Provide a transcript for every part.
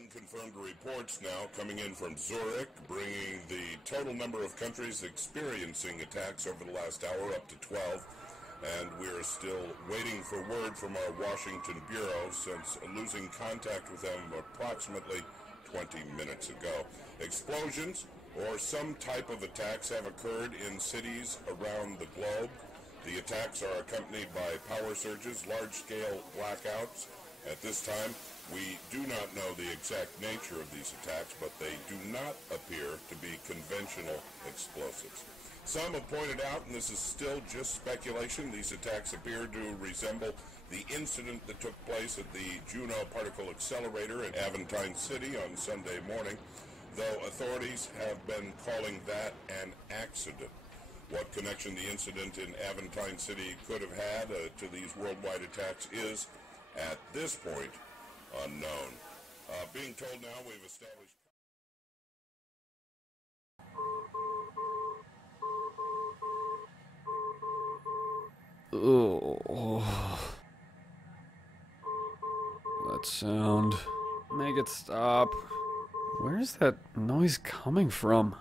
Unconfirmed reports now coming in from Zurich, bringing the total number of countries experiencing attacks over the last hour up to 12. And we're still waiting for word from our Washington bureau since losing contact with them approximately 20 minutes ago. Explosions or some type of attacks have occurred in cities around the globe. The attacks are accompanied by power surges, large-scale blackouts. At this time, we do not know the exact nature of these attacks, but they do not appear to be conventional explosives. Some have pointed out, and this is still just speculation, these attacks appear to resemble the incident that took place at the Juno Particle Accelerator in Aventine City on Sunday morning, though authorities have been calling that an accident. What connection the incident in Aventine City could have had to these worldwide attacks is, at this point, unknown. Being told now we've established... Oh, that sound. Make it stop. Where is that noise coming from?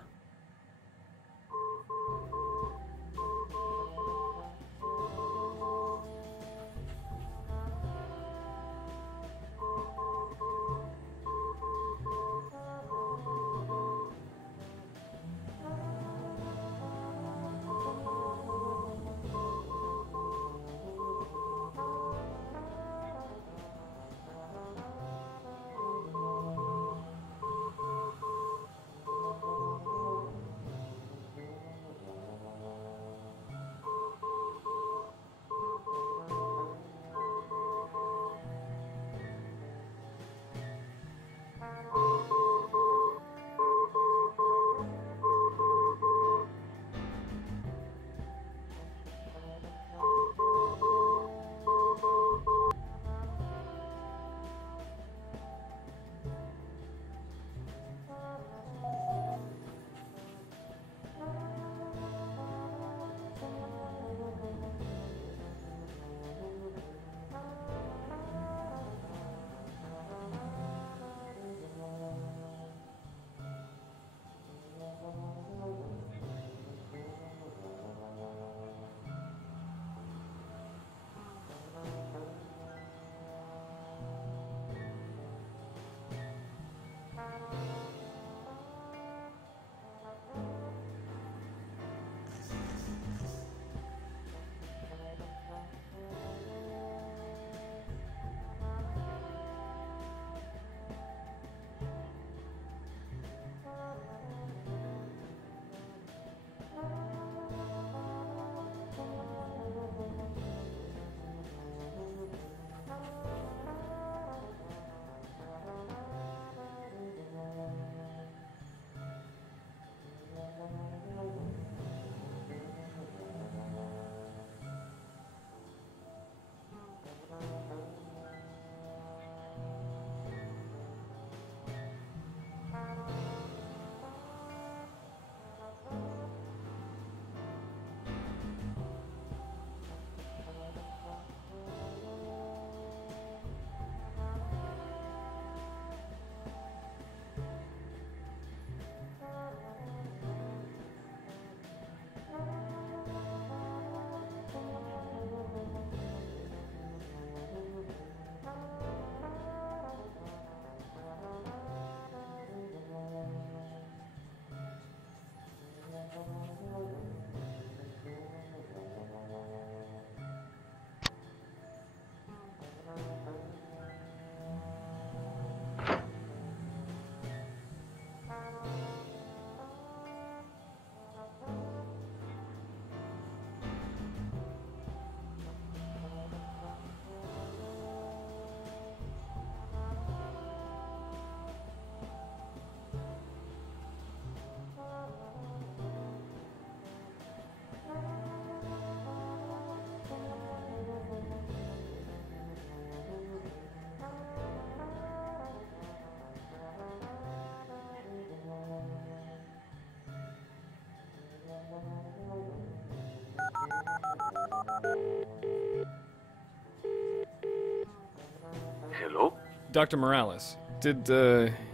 Hello? Dr. Morales, Did,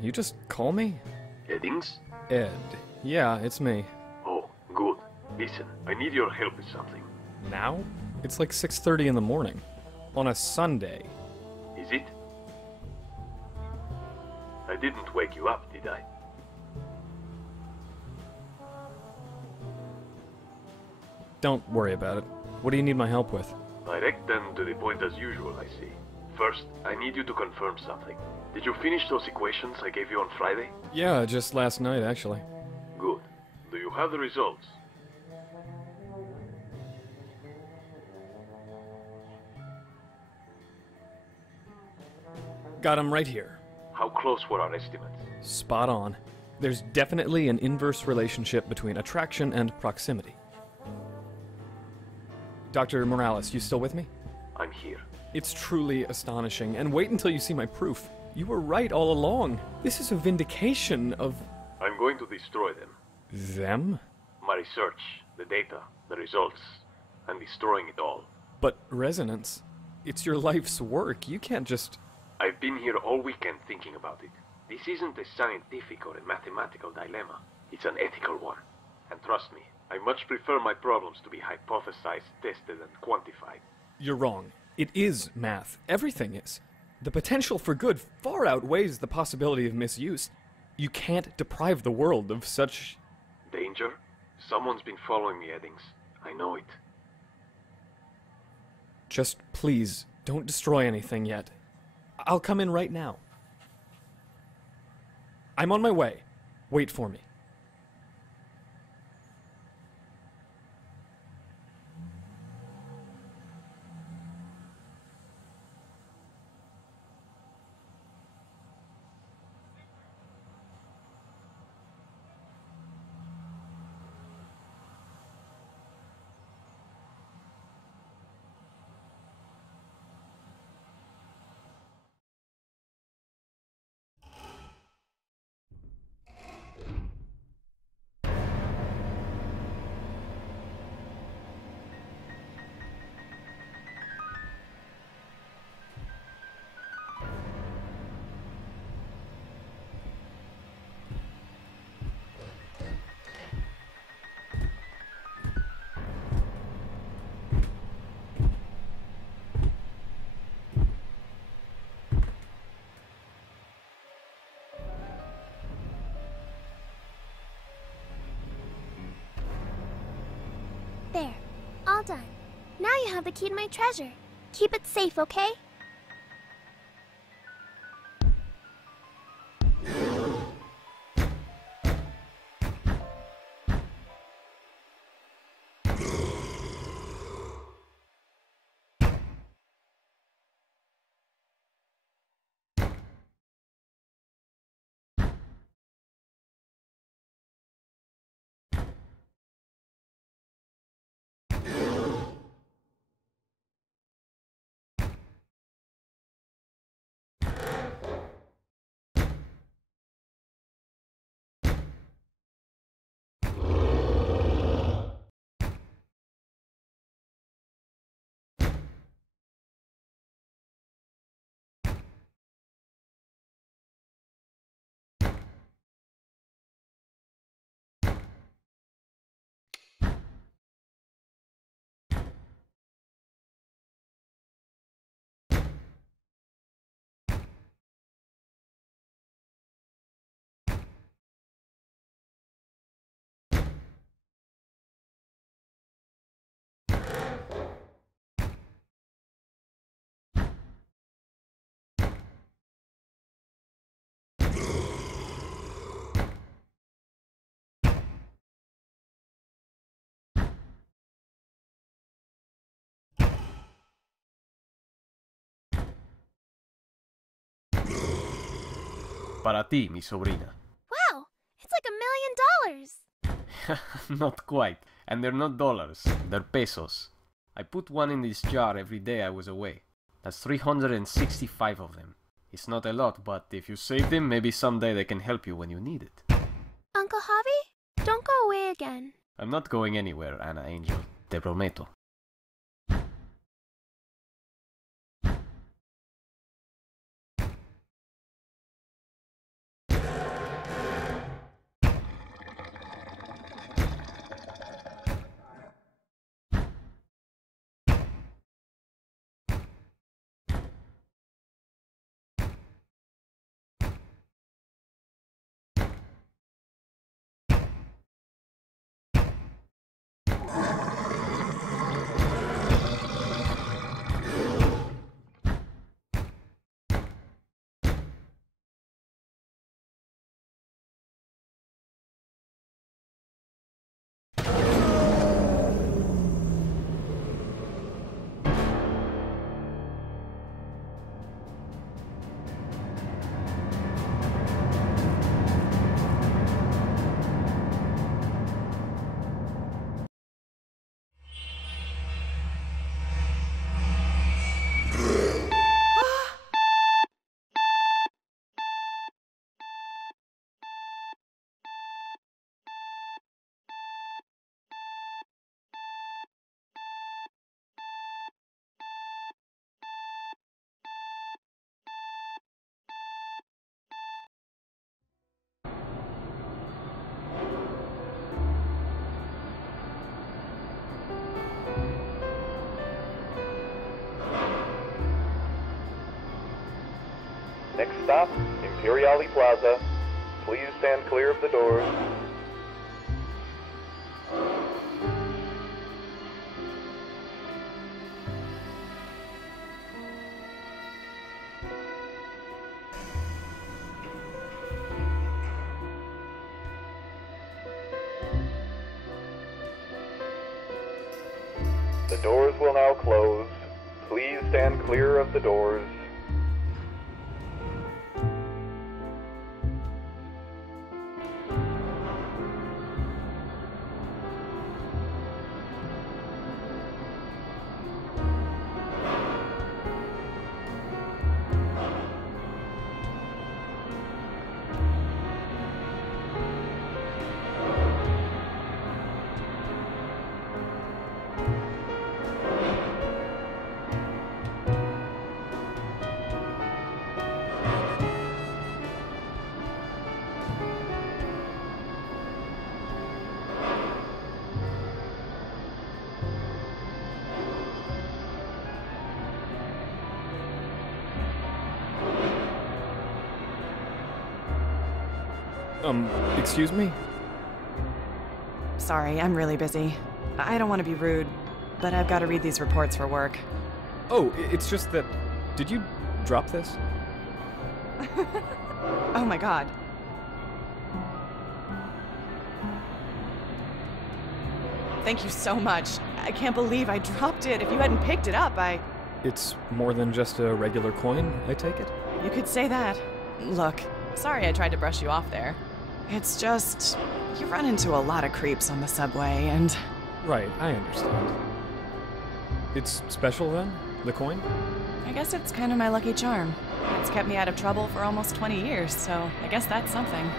you just call me? Eddings? Ed. Yeah, it's me. Oh, good. Listen, I need your help with something. Now? It's like 6:30 in the morning. On a Sunday. Is it? I didn't wake you up, did I? Don't worry about it. What do you need my help with? Direct and to the point as usual, I see. First, I need you to confirm something. Did you finish those equations I gave you on Friday? Yeah, just last night, actually. Good. Do you have the results? Got him right here. How close were our estimates? Spot on. There's definitely an inverse relationship between attraction and proximity. Dr. Morales, you still with me? I'm here. It's truly astonishing, and wait until you see my proof. You were right all along. This is a vindication of... I'm going to destroy them. them? My research, the data, the results. I'm destroying it all. But resonance, it's your life's work. You can't just... I've been here all weekend thinking about it. This isn't a scientific or a mathematical dilemma. It's an ethical one. And trust me, I much prefer my problems to be hypothesized, tested, and quantified. You're wrong. It is math. Everything is. The potential for good far outweighs the possibility of misuse. You can't deprive the world of such... Danger? Someone's been following me, Eddings. I know it. Just please, don't destroy anything yet. I'll come in right now. I'm on my way. Wait for me. There. All done. Now you have the key to my treasure. Keep it safe, okay? Para ti, mi sobrina. Wow! It's like $1 million! Not quite. And they're not dollars, they're pesos. I put one in this jar every day I was away. That's 365 of them. It's not a lot, but if you save them, maybe someday they can help you when you need it. Uncle Javi, don't go away again. I'm not going anywhere, Ana Angel. Te prometo. stop, Imperiale Plaza. Please stand clear of the doors. The doors will now close. Please stand clear of the doors. Excuse me? Sorry, I'm really busy. I don't want to be rude, but I've got to read these reports for work. Oh, it's just that... Did you drop this? Oh my god. Thank you so much. I can't believe I dropped it. If you hadn't picked it up, It's more than just a regular coin, I take it? You could say that. Look, sorry I tried to brush you off there. It's just... you run into a lot of creeps on the subway, and... Right, I understand. It's special then? The coin? I guess it's kind of my lucky charm. It's kept me out of trouble for almost 20 years, so I guess that's something.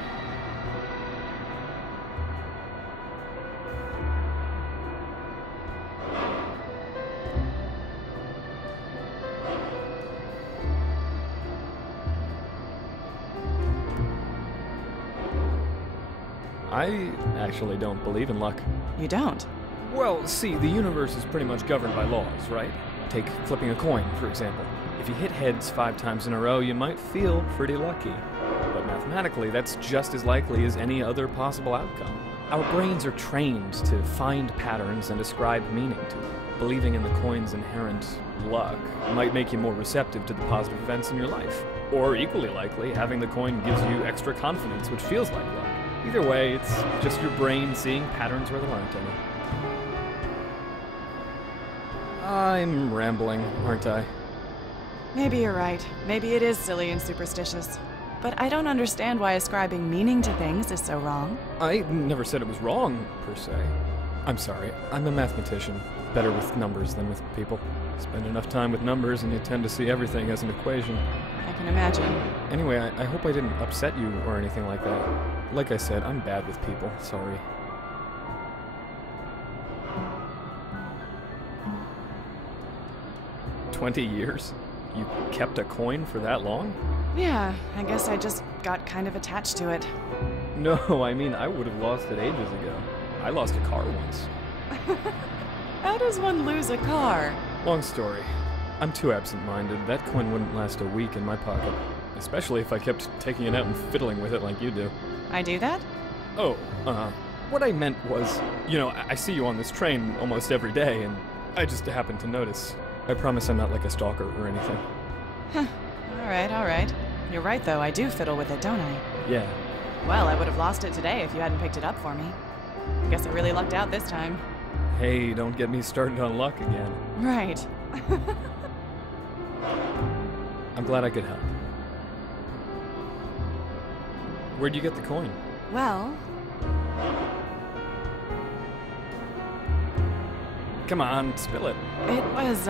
I actually don't believe in luck. You don't? Well, see, the universe is pretty much governed by laws, right? Take flipping a coin, for example. If you hit heads 5 times in a row, you might feel pretty lucky. But mathematically, that's just as likely as any other possible outcome. Our brains are trained to find patterns and ascribe meaning to them. Believing in the coin's inherent luck might make you more receptive to the positive events in your life. Or equally likely, having the coin gives you extra confidence, which feels like luck. Either way, it's just your brain seeing patterns where there aren't any. I'm rambling, aren't I? Maybe you're right. Maybe it is silly and superstitious. But I don't understand why ascribing meaning to things is so wrong. I never said it was wrong, per se. I'm sorry, I'm a mathematician. Better with numbers than with people. Spend enough time with numbers and you tend to see everything as an equation. I can imagine. Anyway, I hope I didn't upset you or anything like that. Like I said, I'm bad with people. Sorry. "20 years? You kept a coin for that long?" Yeah, I guess I just got kind of attached to it. No, I mean, I would have lost it ages ago. I lost a car once. How does one lose a car? Long story. I'm too absent-minded. That coin wouldn't last a week in my pocket. Especially if I kept taking it out and fiddling with it like you do. I do that? Oh, what I meant was, you know, I see you on this train almost every day, and I just happened to notice. I promise I'm not like a stalker or anything. Huh. Alright. You're right, though. I do fiddle with it, don't I? Yeah. Well, I would have lost it today if you hadn't picked it up for me. I guess I really lucked out this time. Hey, don't get me started on luck again. Right. I'm glad I could help. Where'd you get the coin? Well... Come on, spill it. It was,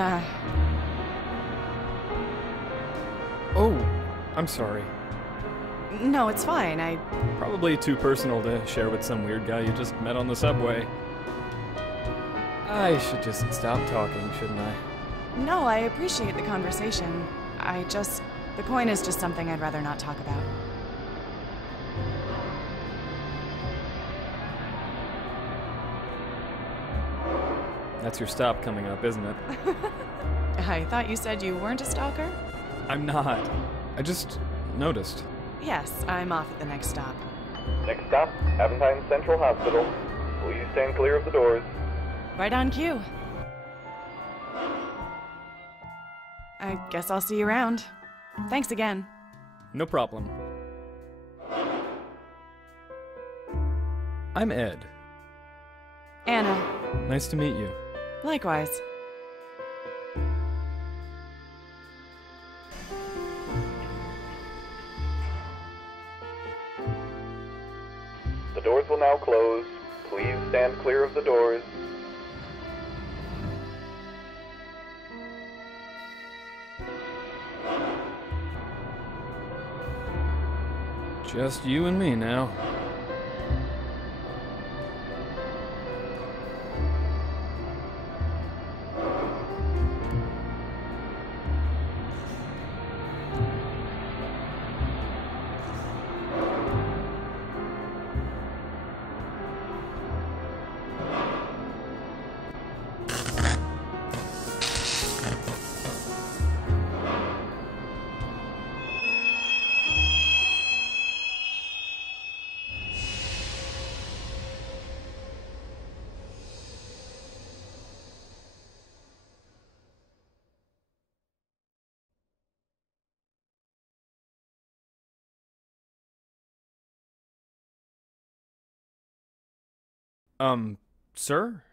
Oh, I'm sorry. No, it's fine. Probably too personal to share with some weird guy you just met on the subway. I should just stop talking, shouldn't I? No, I appreciate the conversation. The coin is just something I'd rather not talk about. That's your stop coming up, isn't it? I thought you said you weren't a stalker? I'm not. I just hadn't noticed. Yes, I'm off at the next stop. Next stop, Aventine Central Hospital. Please stand clear of the doors. Right on cue. I guess I'll see you around. Thanks again. No problem. I'm Ed. Anna. Nice to meet you. Likewise. The doors will now close. Please stand clear of the doors. Just you and me now. Sir?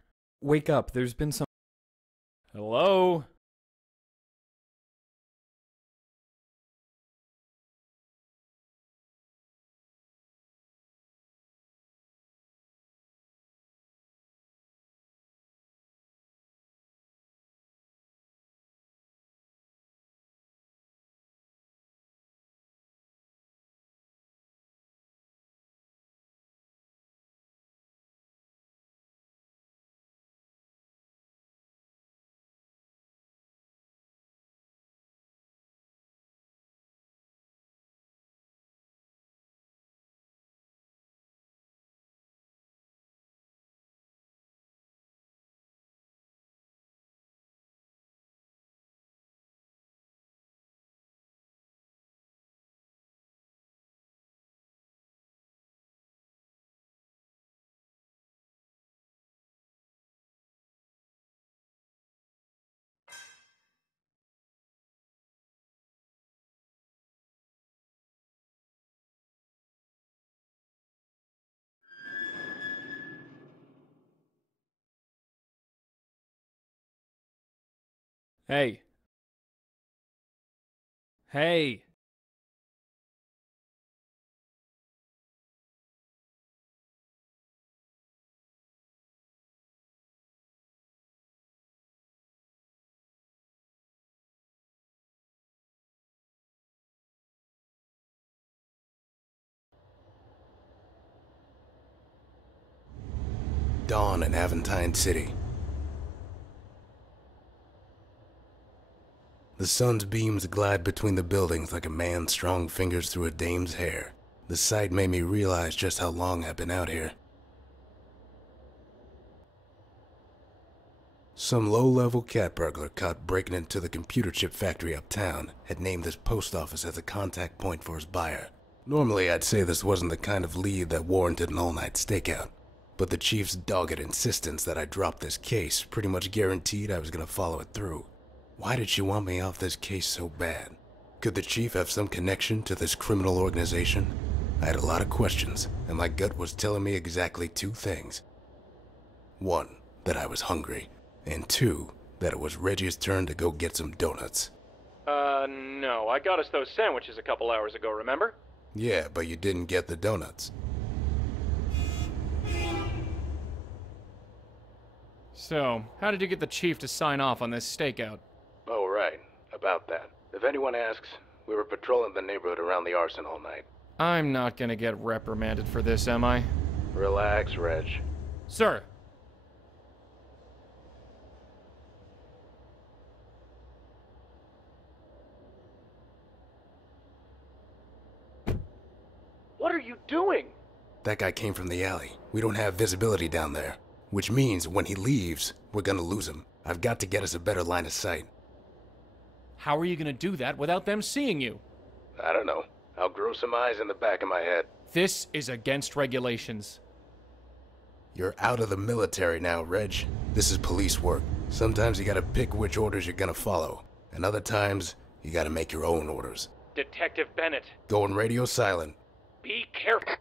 Wake up, there's been some... Hello? Hey. Hey. Dawn in Aventine City. The sun's beams glide between the buildings like a man's strong fingers through a dame's hair. The sight made me realize just how long I've been out here. Some low-level cat burglar caught breaking into the computer chip factory uptown had named this post office as a contact point for his buyer. Normally I'd say this wasn't the kind of lead that warranted an all-night stakeout, but the chief's dogged insistence that I drop this case pretty much guaranteed I was gonna follow it through. Why did she want me off this case so bad? Could the chief have some connection to this criminal organization? I had a lot of questions, and my gut was telling me exactly two things. One, that I was hungry, and two, that it was Reggie's turn to go get some donuts. No, I got us those sandwiches a couple hours ago, remember? Yeah, but you didn't get the donuts. So, how did you get the chief to sign off on this stakeout? Oh, right. About that. If anyone asks, we were patrolling the neighborhood around the arson all night. I'm not gonna get reprimanded for this, am I? Relax, Reg. Sir! What are you doing? That guy came from the alley. We don't have visibility down there. Which means when he leaves, we're gonna lose him. I've got to get us a better line of sight. How are you gonna do that without them seeing you? I don't know. I'll grow some eyes in the back of my head. This is against regulations. You're out of the military now, Reg. This is police work. Sometimes you gotta pick which orders you're gonna follow. And other times, you gotta make your own orders. Detective Bennett, Going radio silent. be careful.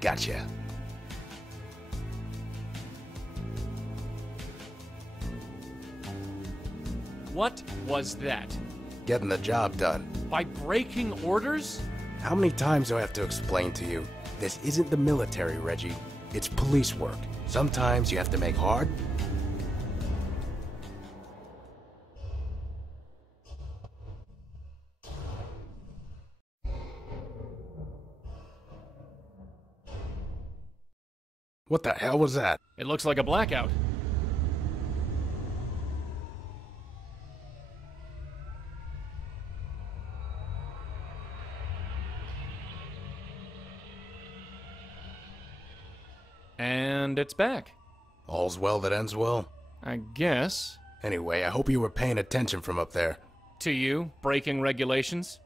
Gotcha. What was that? Getting the job done. By breaking orders? How many times do I have to explain to you? This isn't the military, Reggie. It's police work. Sometimes you have to make hard, What the hell was that? It looks like a blackout. And it's back. All's well that ends well? I guess. Anyway, I hope you were paying attention from up there. To you, breaking regulations?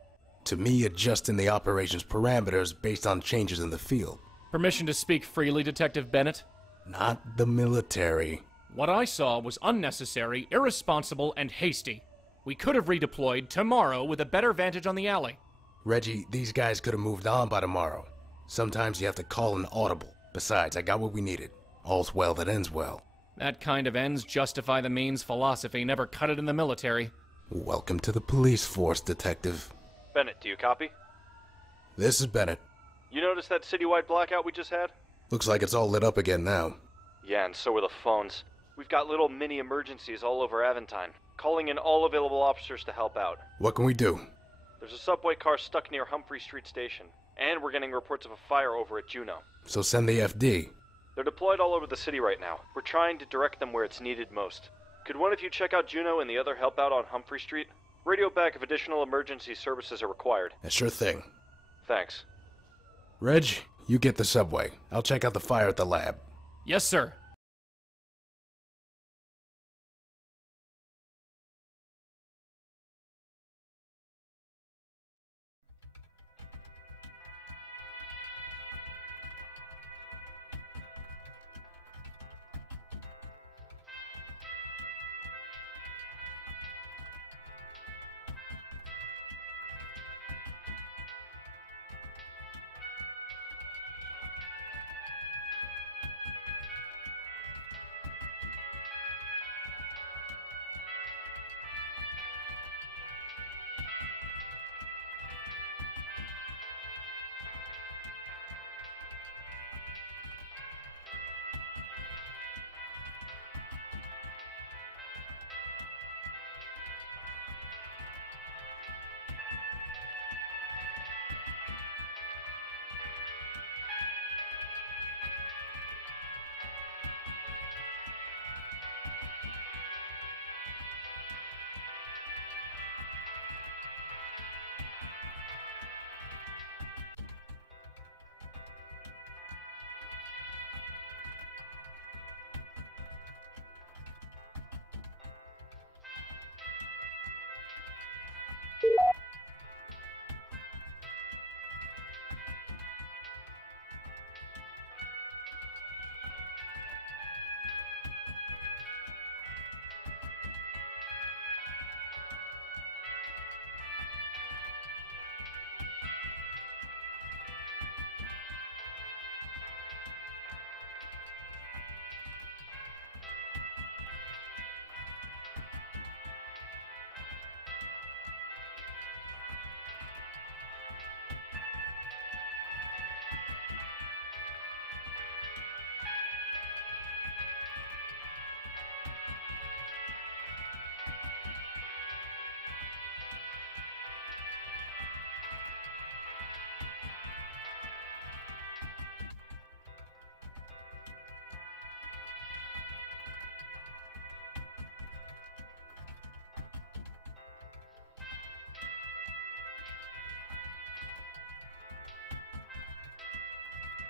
To me, adjusting the operation's parameters based on changes in the field. Permission to speak freely, Detective Bennett? Not the military. What I saw was unnecessary, irresponsible, and hasty. We could have redeployed tomorrow with a better vantage on the alley. Reggie, these guys could have moved on by tomorrow. Sometimes you have to call an audible. Besides, I got what we needed. All's well that ends well. That kind of ends justify the means philosophy never cut it in the military. Welcome to the police force, Detective. Bennett, do you copy? This is Bennett. You noticed that citywide blackout we just had? Looks like it's all lit up again now. Yeah, and so are the phones. We've got little mini emergencies all over Aventine, calling in all available officers to help out. What can we do? There's a subway car stuck near Humphrey Street Station, and we're getting reports of a fire over at Juno. So send the FD. They're deployed all over the city right now. We're trying to direct them where it's needed most. Could one of you check out Juno and the other help out on Humphrey Street? Radio back if additional emergency services are required. A sure thing. Thanks. Reg, you get the subway. I'll check out the fire at the lab. Yes, sir.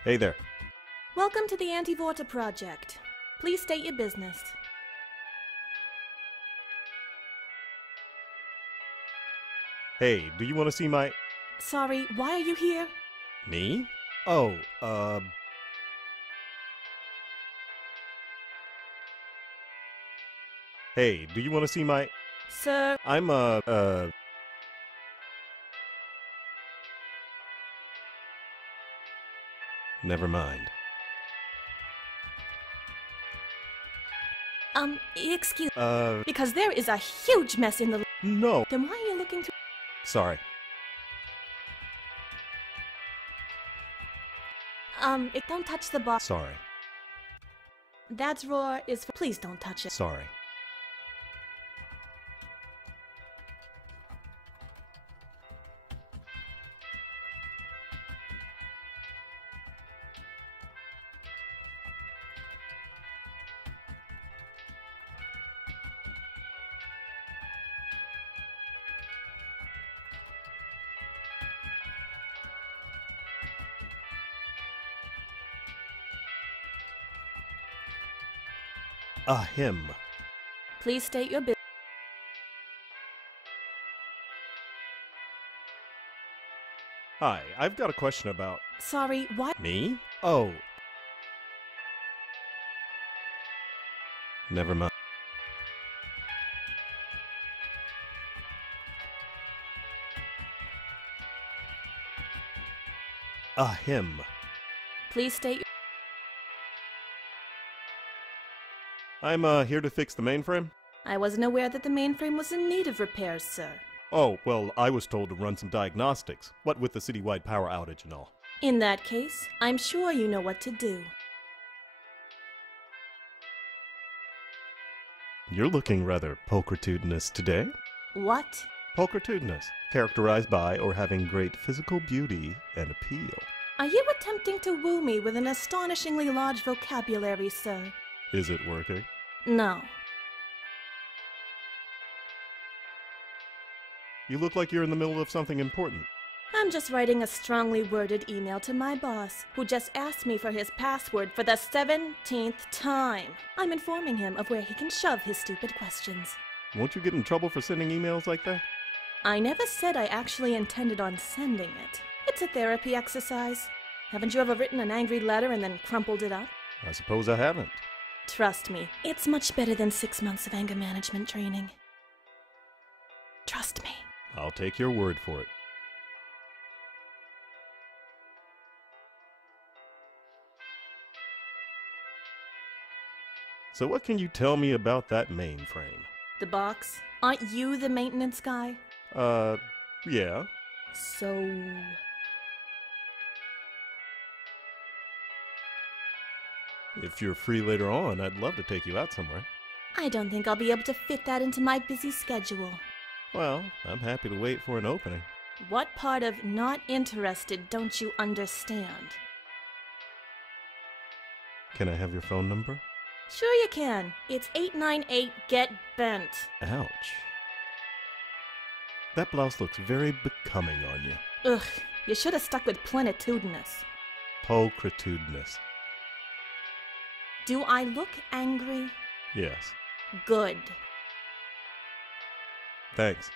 Hey there. Welcome to the Antivorta Project. Please state your business. Hey, do you want to see my... Sorry, why are you here? Me? Oh, Hey, do you want to see my... Sir... I'm, Never mind. Excuse... Because there is a huge mess in the... No. Then why are you looking to... Sorry. Don't touch the box. Sorry. That drawer is... Please don't touch it. Sorry. him. Please state your business. Hi, I've got a question about... Sorry, what? Me? Oh. Never mind. Him. Please state your... I'm, here to fix the mainframe. I wasn't aware that the mainframe was in need of repairs, sir. Oh, well, I was told to run some diagnostics, what with the citywide power outage and all. In that case, I'm sure you know what to do. You're looking rather pulchritudinous today. What? Pulchritudinous, characterized by or having great physical beauty and appeal. Are you attempting to woo me with an astonishingly large vocabulary, sir? Is it working? No. You look like you're in the middle of something important. I'm just writing a strongly worded email to my boss, who just asked me for his password for the 17th time. I'm informing him of where he can shove his stupid questions. Won't you get in trouble for sending emails like that? I never said I actually intended on sending it. It's a therapy exercise. Haven't you ever written an angry letter and then crumpled it up? I suppose I haven't. Trust me, it's much better than 6 months of anger management training. Trust me. I'll take your word for it. So what can you tell me about that mainframe? The box? Aren't you the maintenance guy? Yeah. So... If you're free later on, I'd love to take you out somewhere. I don't think I'll be able to fit that into my busy schedule. Well, I'm happy to wait for an opening. What part of not interested don't you understand? Can I have your phone number? Sure you can. It's 898-GET-BENT. Ouch. That blouse looks very becoming on you. Ugh, you should have stuck with plenitudinous. Pulchritudinous. Do I look angry? Yes. Good. Thanks.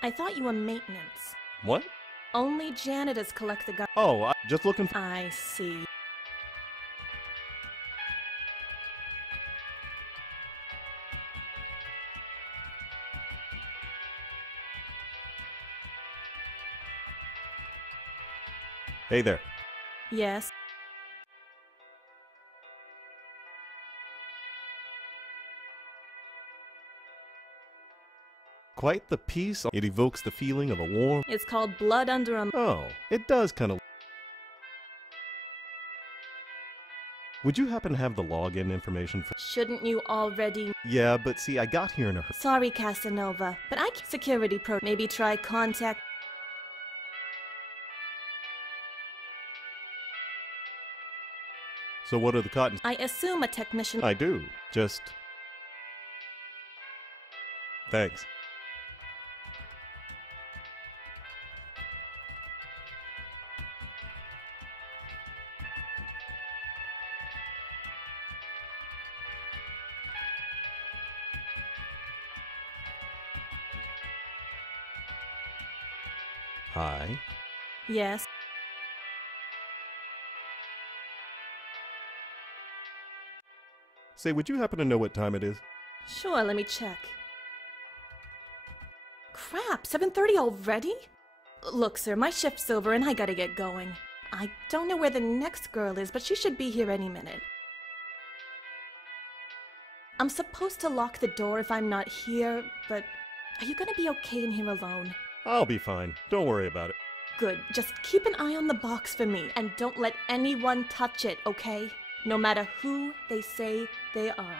I thought you were maintenance. What? Only janitors collect the garbage. Oh, just looking for... I see. Hey there. Yes. Quite the piece. It evokes the feeling of a warm... It's called Blood Under a... Oh, it does kind of... Would you happen to have the login information for... Shouldn't you already? Yeah, but see, I got here in a hurry. Sorry, Casanova, but I can't security pro. Maybe try contact. So what are the cottons? I assume a technician. I do. Just... Thanks. Hi. Yes. Say, would you happen to know what time it is? Sure, let me check. Crap, 7:30 already? Look, sir, my shift's over and I gotta get going. I don't know where the next girl is, but she should be here any minute. I'm supposed to lock the door if I'm not here, but are you gonna be okay in here alone? I'll be fine. Don't worry about it. Good, just keep an eye on the box for me, and don't let anyone touch it, okay? No matter who they say they are.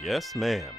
Yes, ma'am.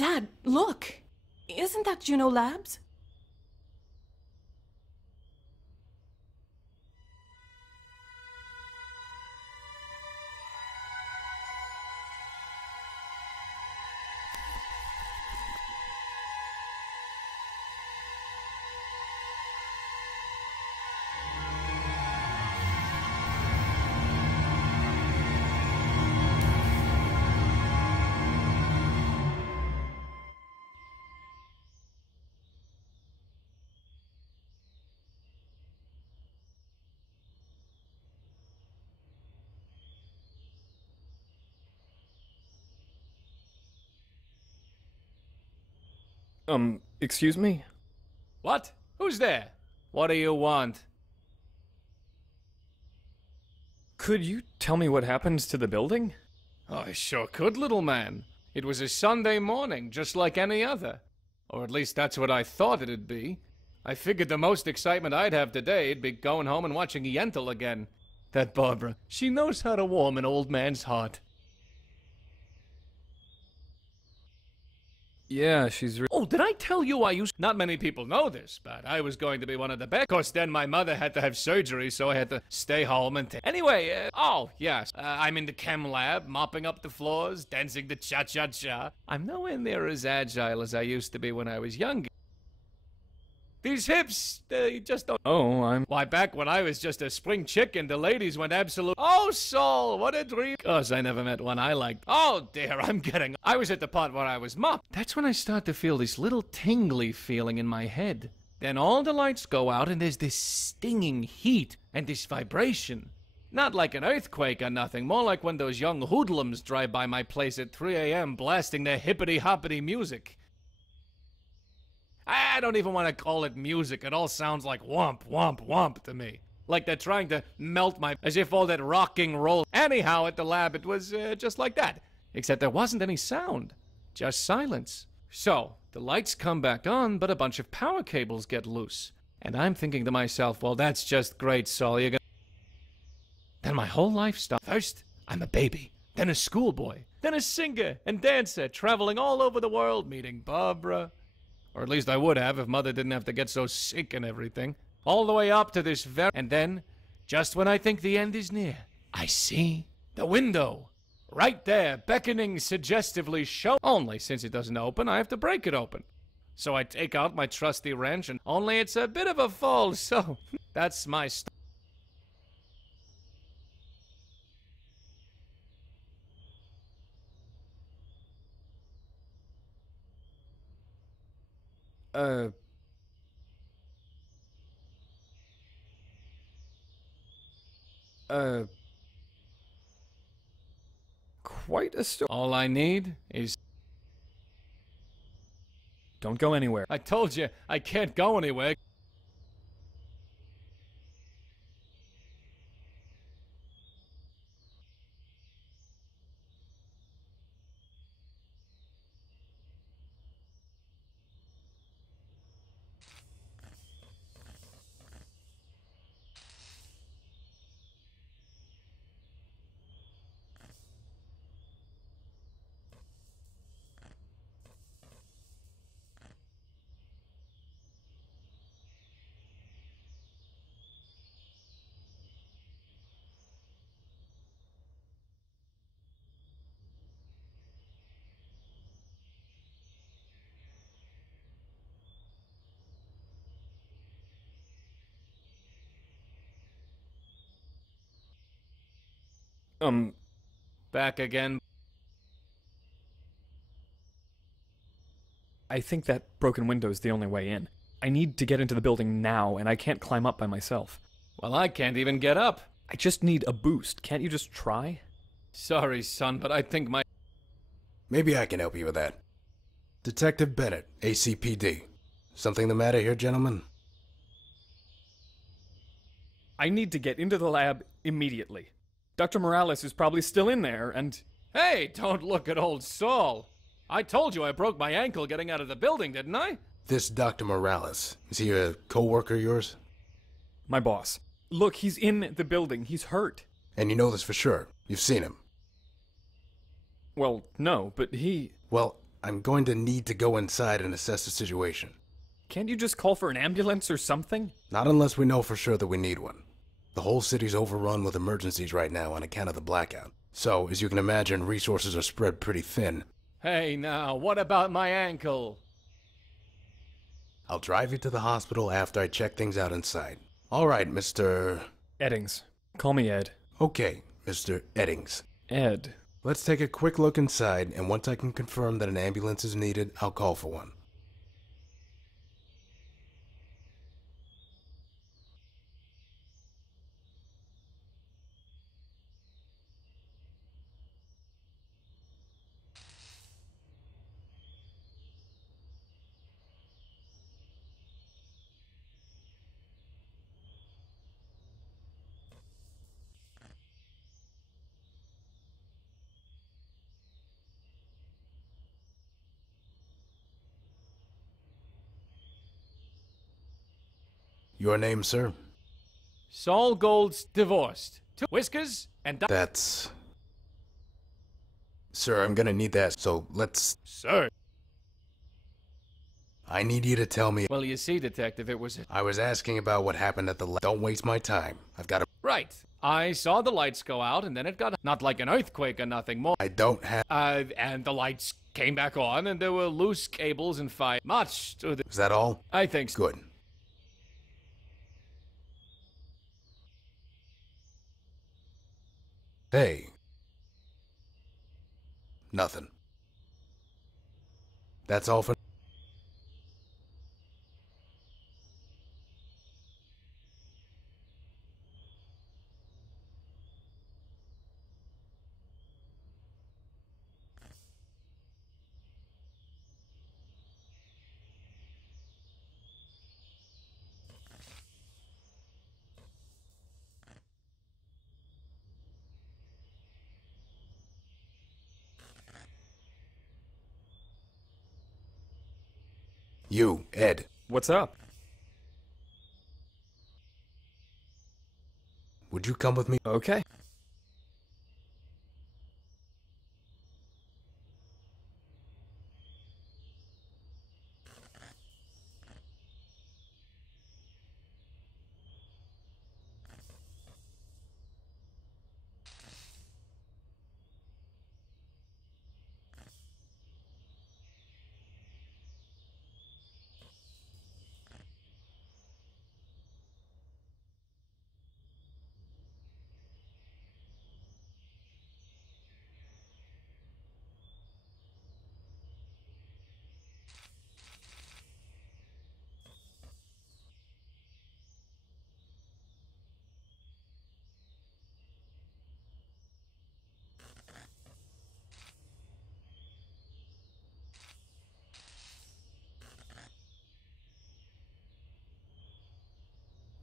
Dad, look! Isn't that Juno Labs? Excuse me? What? Who's there? What do you want? Could you tell me what happened to the building? Oh, I sure could, little man. It was a Sunday morning, just like any other. Or at least that's what I thought it'd be. I figured the most excitement I'd have today'd be going home and watching Yentl again. That Barbara, she knows how to warm an old man's heart. Yeah, she's Oh, did I tell you I used... Not many people know this, but I was going to be one of the best. Of course, then my mother had to have surgery, so I had to stay home and... Anyway, oh, yes, I'm in the chem lab, mopping up the floors, dancing the cha-cha-cha. I'm nowhere near as agile as I used to be when I was younger. These hips, they just don't... Oh, Why, back when I was just a spring chicken, the ladies went absolute... Oh, Saul, what a dream. Cause I never met one I liked. Oh, dear, I'm getting... I was at the part where I was mopped. That's when I start to feel this little tingly feeling in my head. Then all the lights go out and there's this stinging heat and this vibration. Not like an earthquake or nothing, more like when those young hoodlums drive by my place at 3 a.m. blasting their hippity-hoppity music. I don't even want to call it music. It all sounds like womp, womp, womp to me. Like they're trying to melt my... As if all that rocking roll... Anyhow, at the lab, it was just like that. Except there wasn't any sound. Just silence. So, the lights come back on, but a bunch of power cables get loose. And I'm thinking to myself, well, that's just great, Saul. You're gonna... Then my whole life stopped. First, I'm a baby. Then a schoolboy. Then a singer and dancer, traveling all over the world, meeting Barbara... Or at least I would have if Mother didn't have to get so sick and everything. All the way up to this very... And then, just when I think the end is near, I see the window. Right there, beckoning suggestively show... Only since it doesn't open, I have to break it open. So I take out my trusty wrench and... Only it's a bit of a fall, so... That's my... Quite a story. All I need is... Don't go anywhere. I told you, I can't go anywhere. Back again. I think that broken window is the only way in. I need to get into the building now, and I can't climb up by myself. Well, I can't even get up. I just need a boost. Can't you just try? Sorry, son, but I think my... Maybe I can help you with that. Detective Bennett, ACPD. Something the matter here, gentlemen? I need to get into the lab immediately. Dr. Morales is probably still in there, and... Hey, don't look at old Saul. I told you I broke my ankle getting out of the building, didn't I? This Dr. Morales, is he a co-worker of yours? My boss. Look, he's in the building. He's hurt. And you know this for sure. You've seen him. Well, no, but he... Well, I'm going to need to go inside and assess the situation. Can't you just call for an ambulance or something? Not unless we know for sure that we need one. The whole city's overrun with emergencies right now on account of the blackout. So, as you can imagine, resources are spread pretty thin. Hey, now, what about my ankle? I'll drive you to the hospital after I check things out inside. All right, Mr. Eddings. Call me Ed. Okay, Mr. Eddings. Ed. Let's take a quick look inside, and once I can confirm that an ambulance is needed, I'll call for one. Your name, sir? Saul Gold's divorced. 2 whiskers and... That's... Sir, I'm gonna need that, so let's... Sir? I need you to tell me... Well, you see, Detective, it was... I was asking about what happened at the... Don't waste my time. I've got to... Right. I saw the lights go out, and then it got... Not like an earthquake or nothing more. I don't have... And the lights came back on, and there were loose cables and fire. Much to the... Is that all? I think so. Good. Hey. Nothing. That's all for... You, Ed. What's up? Would you come with me? Okay.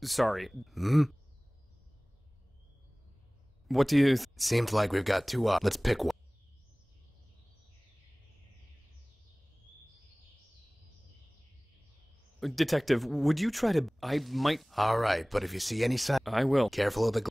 Sorry. Hmm? What do you... Seems like we've got two up. Let's pick one. Detective, would you try to... I might... All right, but if you see any sign... I will. Careful of the...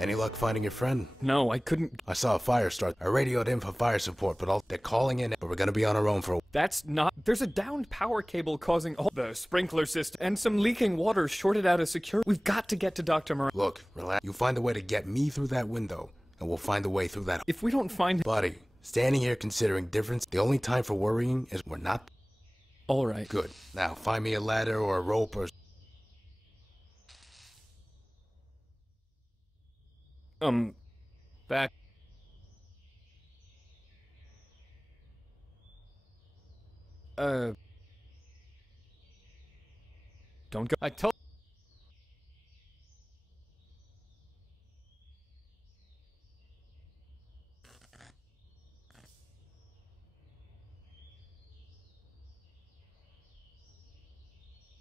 Any luck finding your friend? No, I couldn't... I saw a fire start. I radioed in for fire support, but they're calling in, but we're gonna be on our own for a... That's not... There's a downed power cable causing all the sprinkler system, and some leaking water shorted out a secure... We've got to get to Dr. Moran. Look, relax. You find a way to get me through that window, and we'll find a way through that... If we don't find... Buddy, standing here considering difference, the only time for worrying is we're not... All right. Good. Now, find me a ladder or a rope or... Back. Don't go. I told.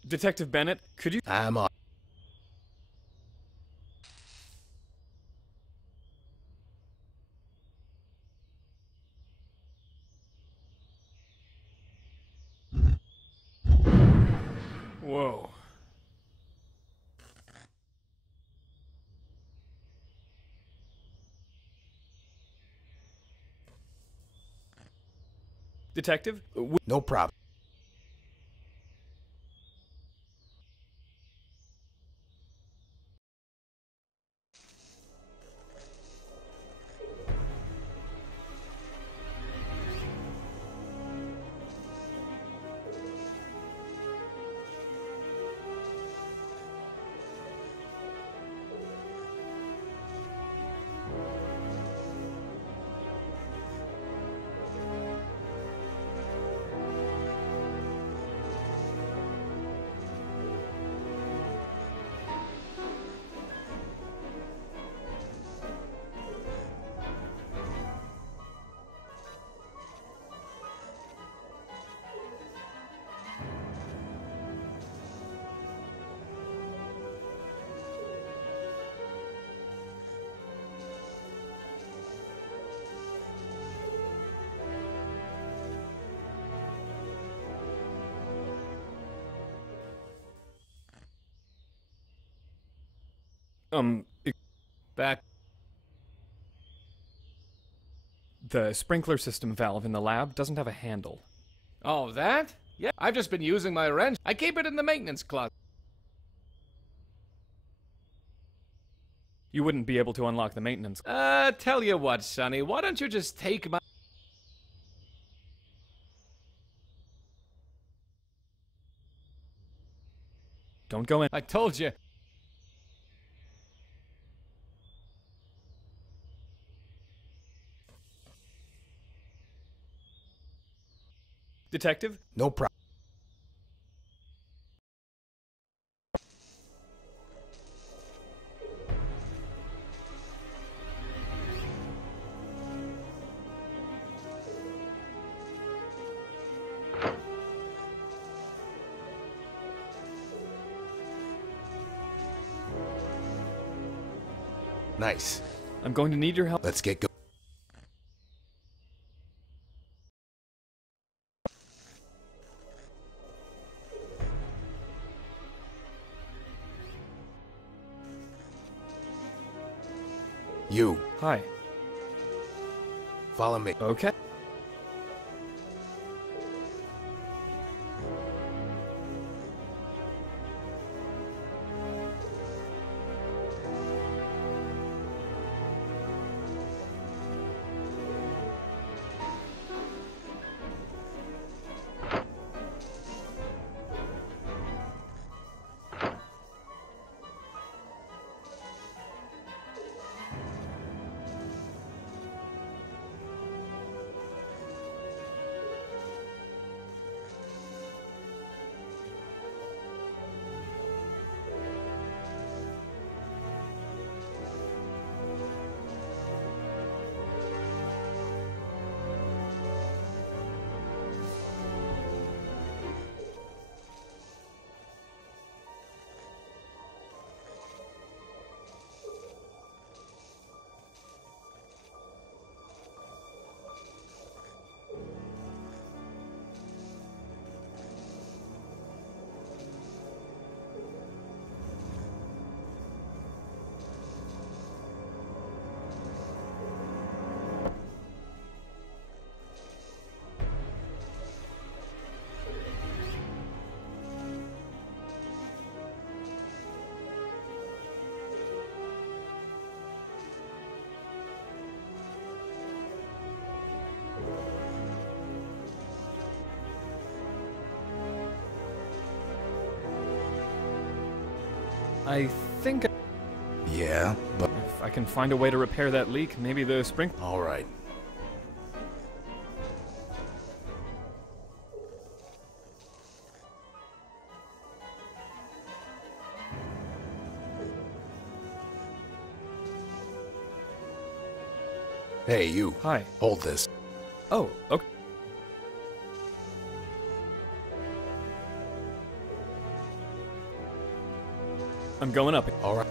Detective Bennett, could you? I'm on. Whoa. Detective? No problem. Back. The sprinkler system valve in the lab doesn't have a handle. Oh, that? Yeah, I've just been using my wrench. I keep it in the maintenance closet. You wouldn't be able to unlock the maintenance. Tell you what, Sonny, why don't you just take my... Don't go in. I told you. Detective? No problem. Nice. I'm going to need your help. Let's get going. You. Hi. Follow me. Okay. I think... Yeah, but... If I can find a way to repair that leak, maybe the sprinkler... All right. Hey, you. Hi. Hold this. Oh, okay. I'm going up. All right.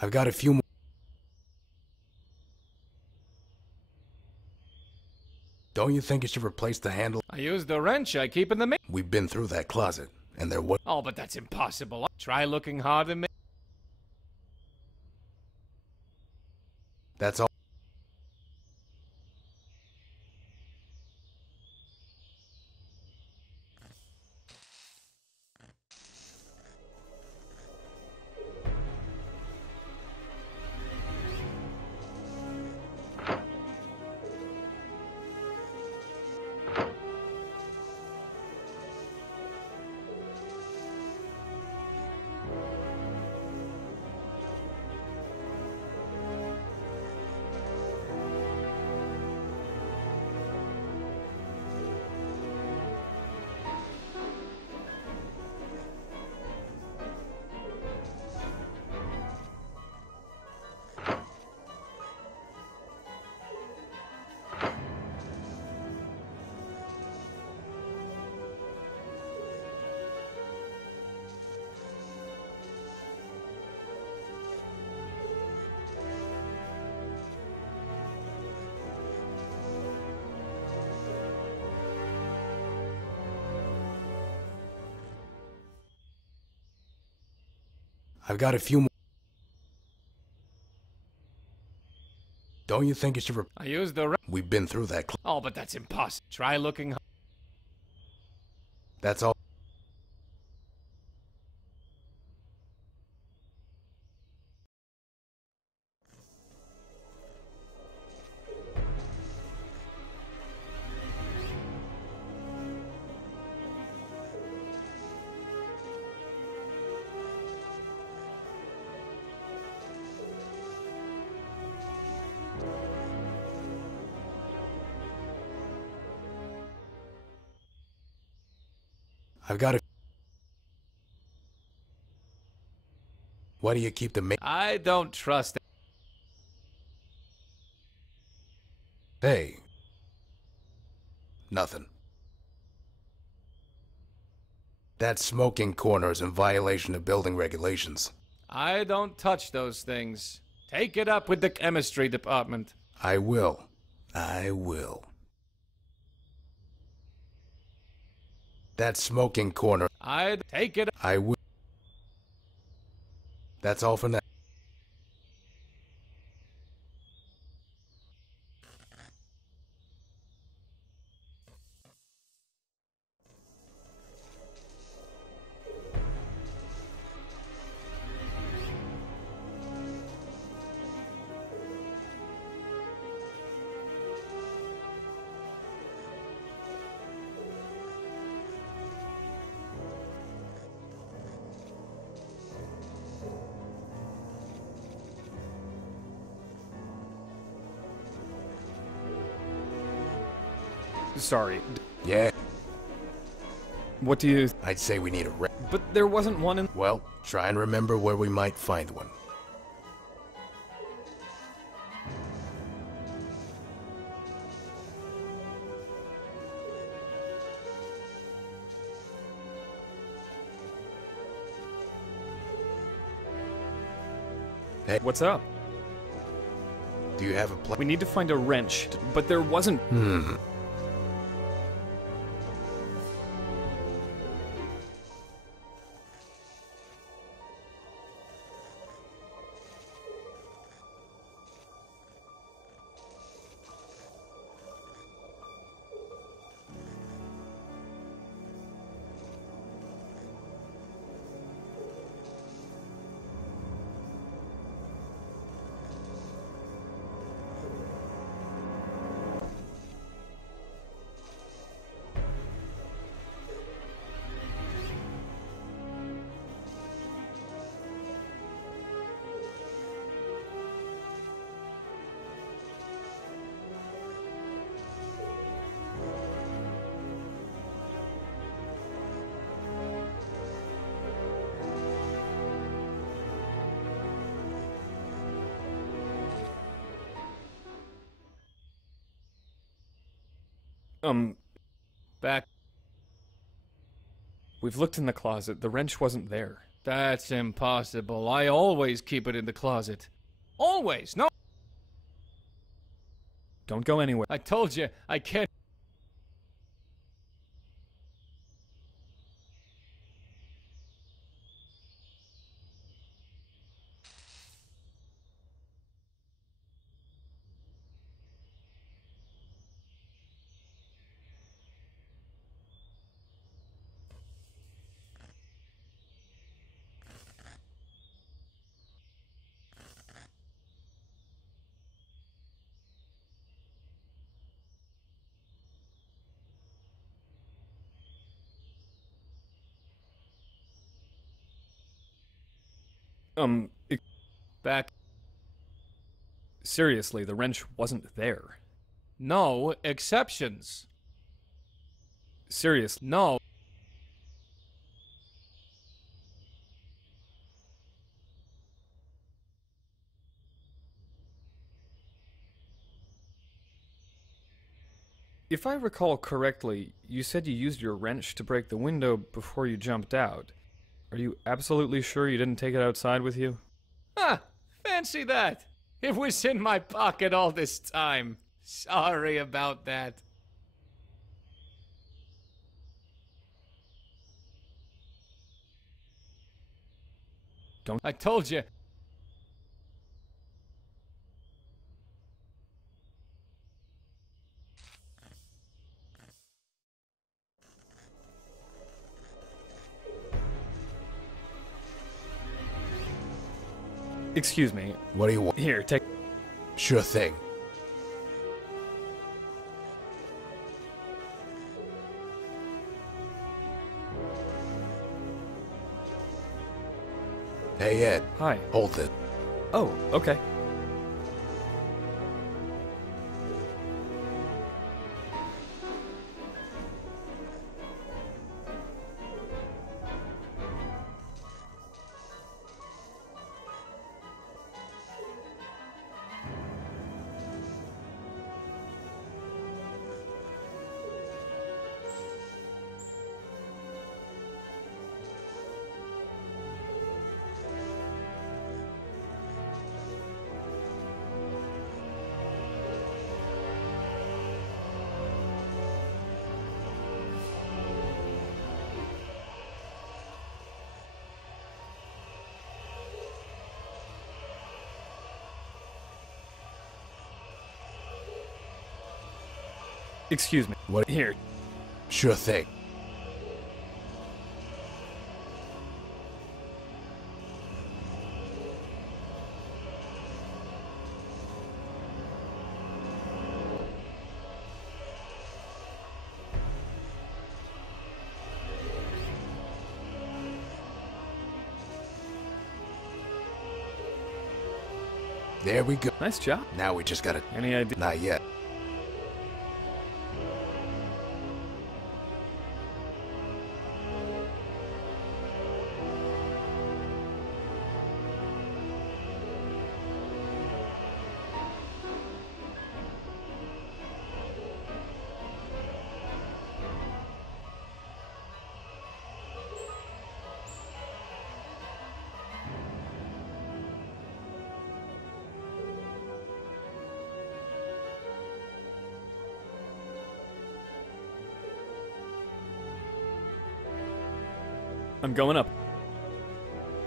I've got a few more. Don't you think you should replace the handle? I use the wrench I keep in the We've been through that closet, and there was... Oh, but that's impossible. Try looking hard and That's all. I've got a few more. Don't you think you should... I use the wrench. We've been through that. Oh, but that's impossible. Try looking hard. That's all. I've got a... Why do you keep the... I don't trust it. Hey. Nothing. That smoking corner is in violation of building regulations. I don't touch those things. Take it up with the chemistry department. I will. I will. That smoking corner. I'd take it. I will. That's all for now. Sorry. Yeah? What do you... I'd say we need a But there wasn't one in... Well, try and remember where we might find one. Hey. What's up? Do you have a plan? We need to find a wrench, but there wasn't... Back. We've looked in the closet. The wrench wasn't there. That's impossible. I always keep it in the closet. Always! No! Don't go anywhere. I told you, I can't... Back. Seriously, the wrench wasn't there. No exceptions. Seriously. No. If I recall correctly, you said you used your wrench to break the window before you jumped out. Are you absolutely sure you didn't take it outside with you? Ah, fancy that. It was in my pocket all this time. Sorry about that. Don't... I told you. Excuse me. What do you want? Here, take... Sure thing. Hey, Ed. Hi. Hold it. Oh, okay. Excuse me. What? Here. Sure thing. There we go. Nice job. Now we just gotta... Any idea? Not yet. I'm going up.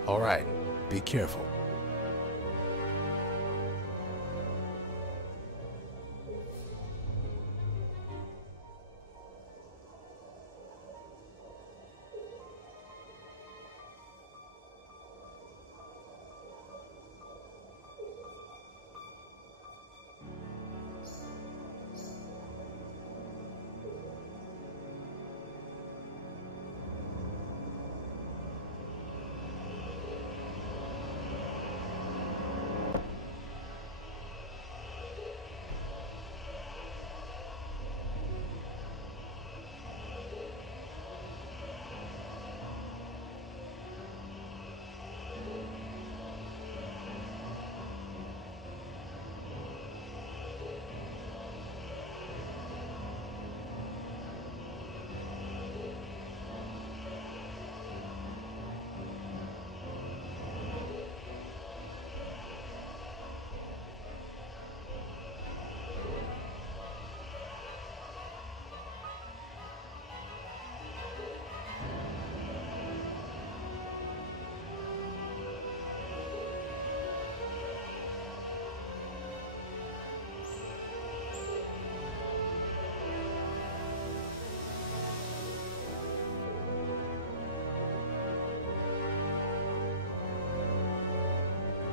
All right, be careful.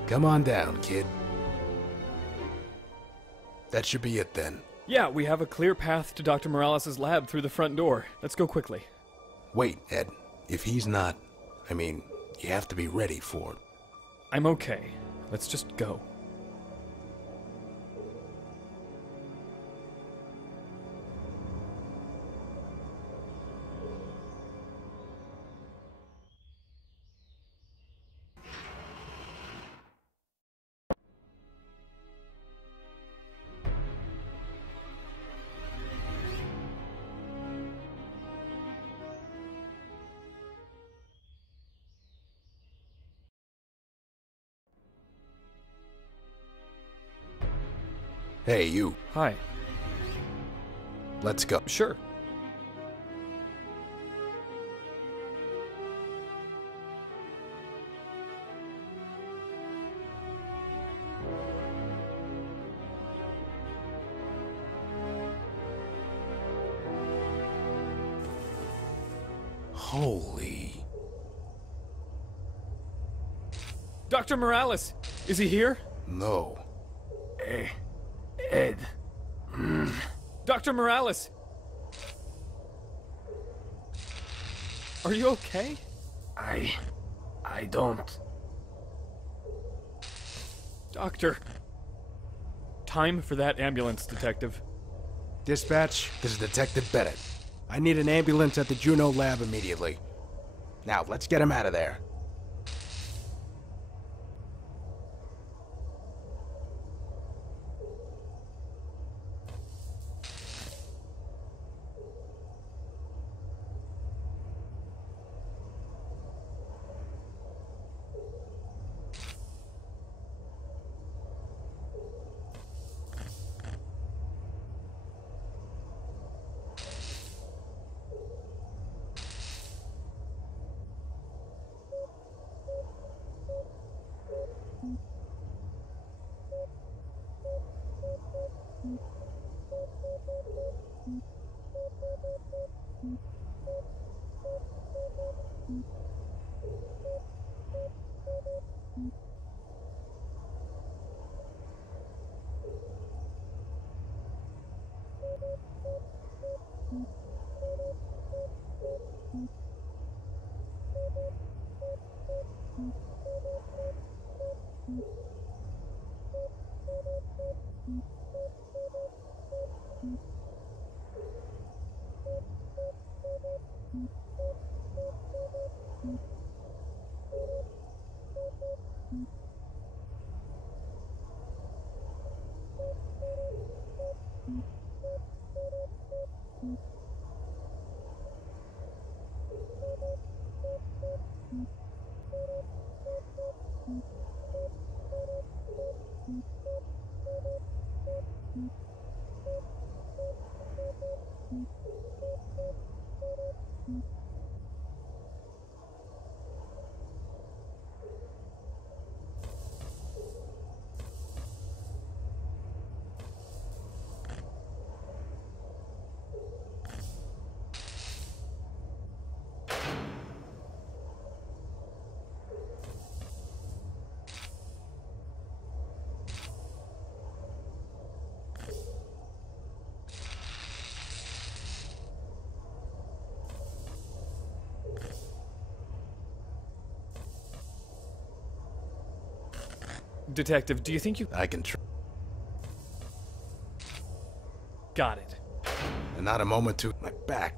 Come on down, kid. That should be it then. Yeah, we have a clear path to Dr. Morales' lab through the front door. Let's go quickly. Wait, Ed. If he's not... you have to be ready for it. I'm okay. Let's just go. Hey, you. Hi. Let's go. Sure. Holy... Dr. Morales! Is he here? No. Ed. Dr. Morales! Are you okay? I don't. Doctor. Time for that ambulance, Detective. Dispatch, this is Detective Bennett. I need an ambulance at the Juno lab immediately. Now, let's get him out of there. Detective, do you think you... I can try. Got it. And not a moment to my back.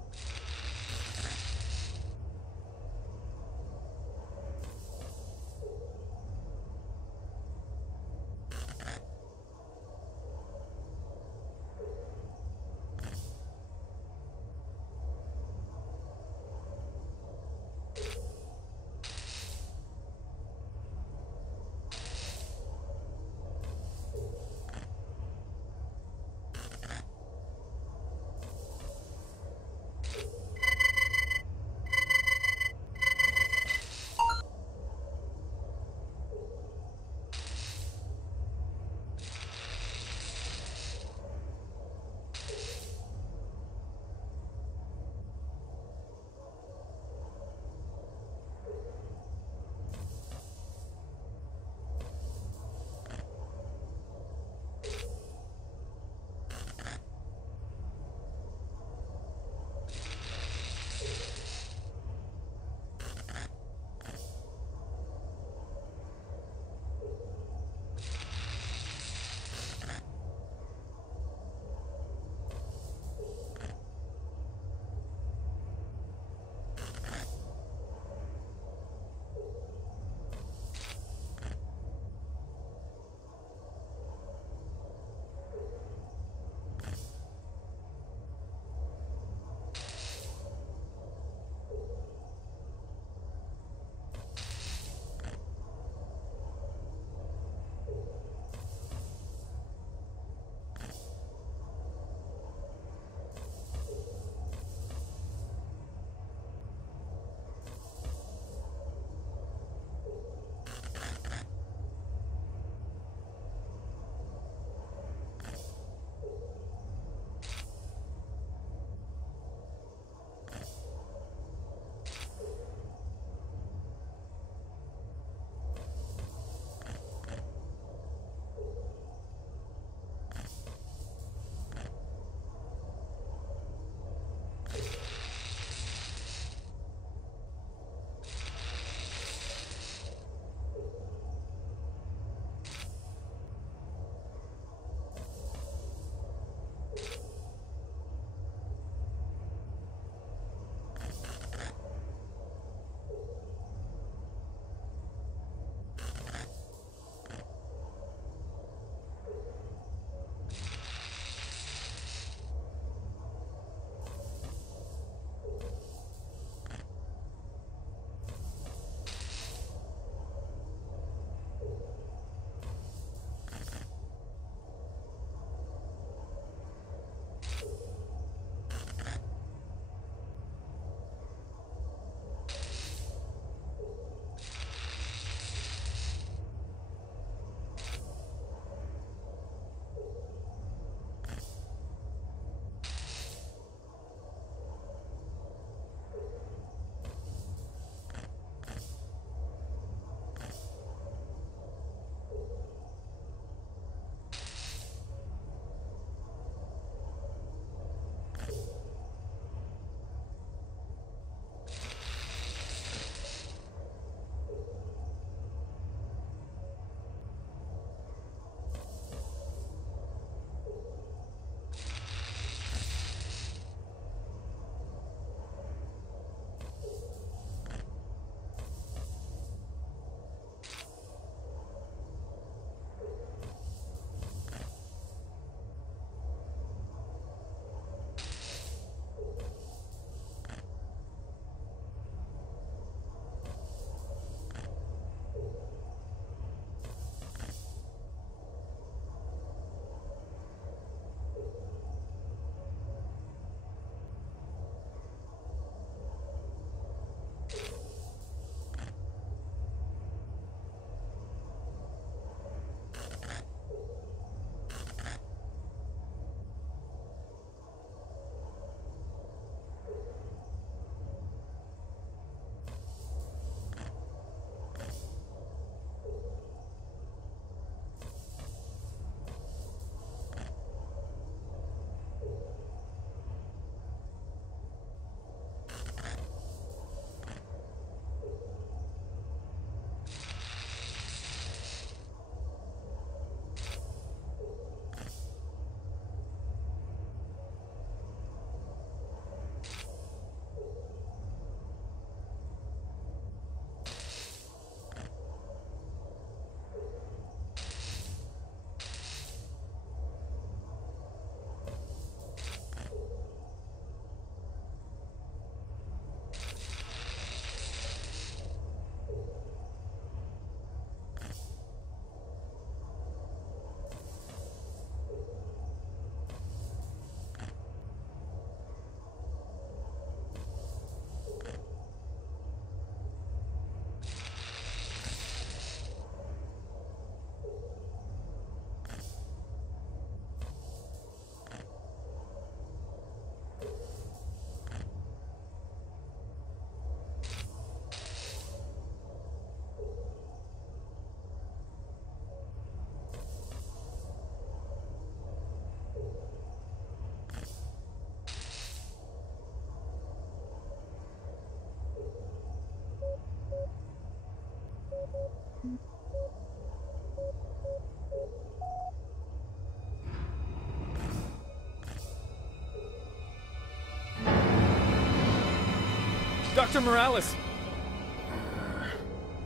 Dr. Morales!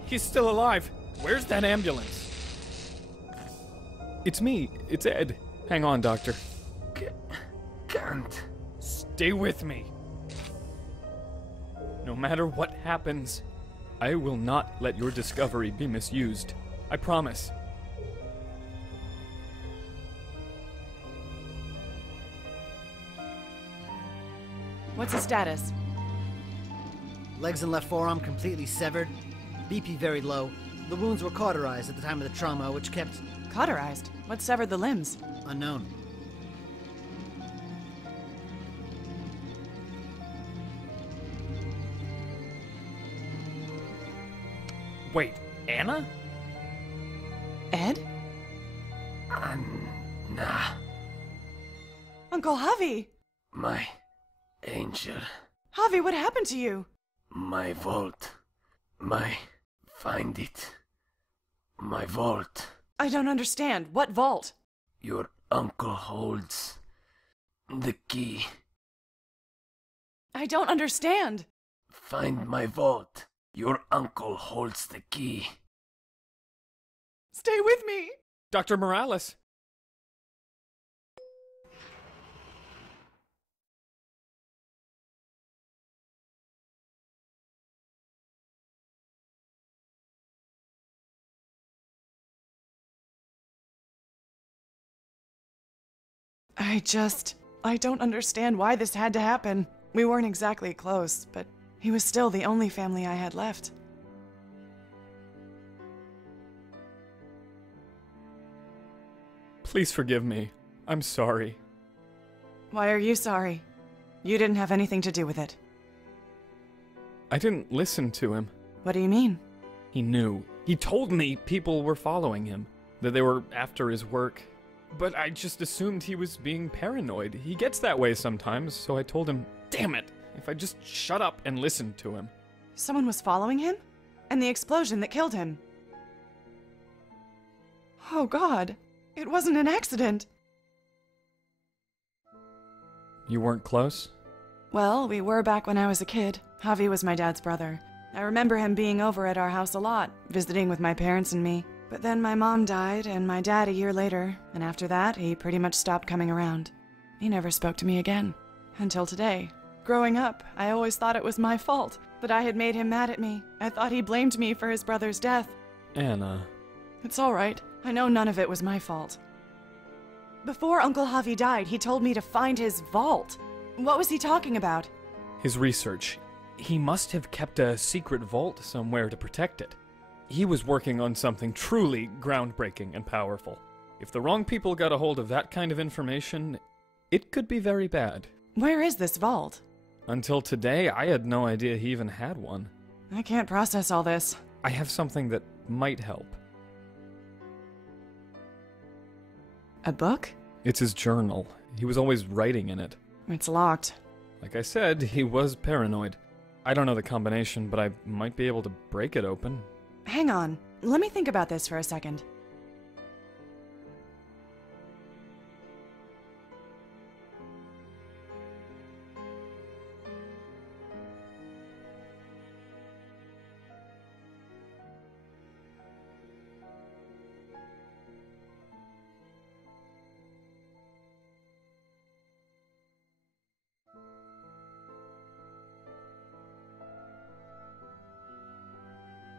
He's still alive. Where's that ambulance? It's me. It's Ed. Hang on, Doctor. Can't. Stay with me. No matter what happens, I will not let your discovery be misused. I promise. What's his status? Legs and left forearm completely severed. BP very low. The wounds were cauterized at the time of the trauma, which kept... Cauterized? What severed the limbs? Unknown. Wait, Anna? Ed? Anna. Uncle Javi! My angel. Javi, what happened to you? My vault. Find it. My vault. I don't understand. What vault? Your uncle holds the key. I don't understand. Find my vault. Your uncle holds the key. Stay with me. Dr. Morales. I don't understand why this had to happen. We weren't exactly close, but he was still the only family I had left. Please forgive me. I'm sorry. Why are you sorry? You didn't have anything to do with it. I didn't listen to him. What do you mean? He knew. He told me people were following him, that they were after his work. But I just assumed he was being paranoid. He gets that way sometimes, so I told him, damn it, if I just shut up and listened to him. Someone was following him? And the explosion that killed him? Oh God, it wasn't an accident. You weren't close? Well, we were back when I was a kid. Javi was my dad's brother. I remember him being over at our house a lot, visiting with my parents and me. But then my mom died, and my dad a year later, and after that, he pretty much stopped coming around. He never spoke to me again. Until today. Growing up, I always thought it was my fault, that I had made him mad at me. I thought he blamed me for his brother's death. Anna. It's all right. I know none of it was my fault. Before Uncle Javi died, he told me to find his vault. What was he talking about? His research. He must have kept a secret vault somewhere to protect it. He was working on something truly groundbreaking and powerful. If the wrong people got a hold of that kind of information, it could be very bad. Where is this vault? Until today, I had no idea he even had one. I can't process all this. I have something that might help. A book? It's his journal. He was always writing in it. It's locked. Like I said, he was paranoid. I don't know the combination, but I might be able to break it open. Hang on. Let me think about this for a second.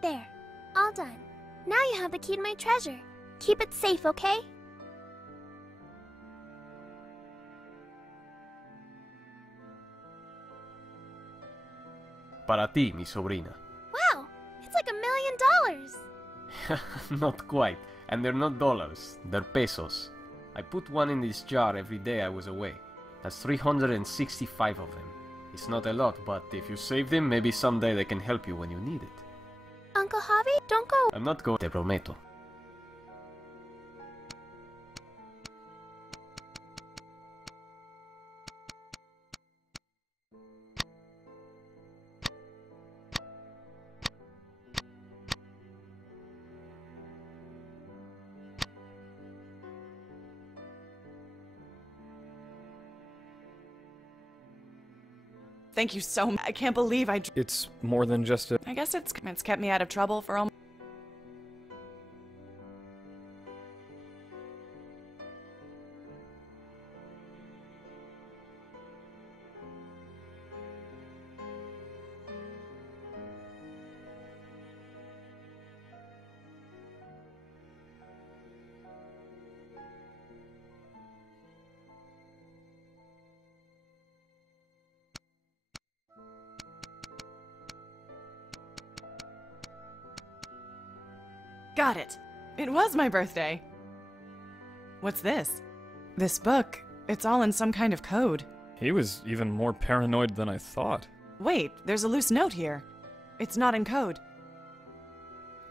There. All done. Now you have the key to my treasure. Keep it safe, okay? Para ti, mi sobrina. Wow! It's like $1 million! Not quite. And they're not dollars, they're pesos. I put one in this jar every day I was away. That's 365 of them. It's not a lot, but if you save them, maybe someday they can help you when you need it. Uncle Javi, don't go. I'm not going, te prometo. Thank you so much. I can't believe It's more than just a... I guess it's kept me out of trouble for almost... Got it. It was my birthday. What's this? This book. It's all in some kind of code. He was even more paranoid than I thought. Wait, there's a loose note here. It's not in code.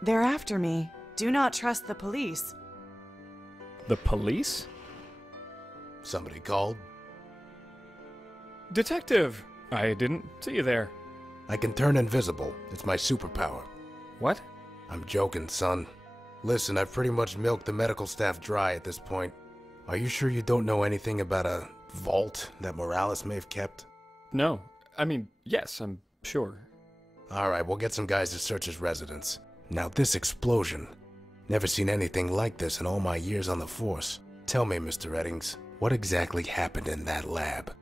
They're after me. Do not trust the police. The police? Somebody called? Detective! I didn't see you there. I can turn invisible. It's my superpower. What? I'm joking, son. Listen, I've pretty much milked the medical staff dry at this point. Are you sure you don't know anything about a vault that Morales may have kept? No. I mean, yes, I'm sure. Alright, we'll get some guys to search his residence. Now this explosion. Never seen anything like this in all my years on the force. Tell me, Mr. Eddings, what exactly happened in that lab?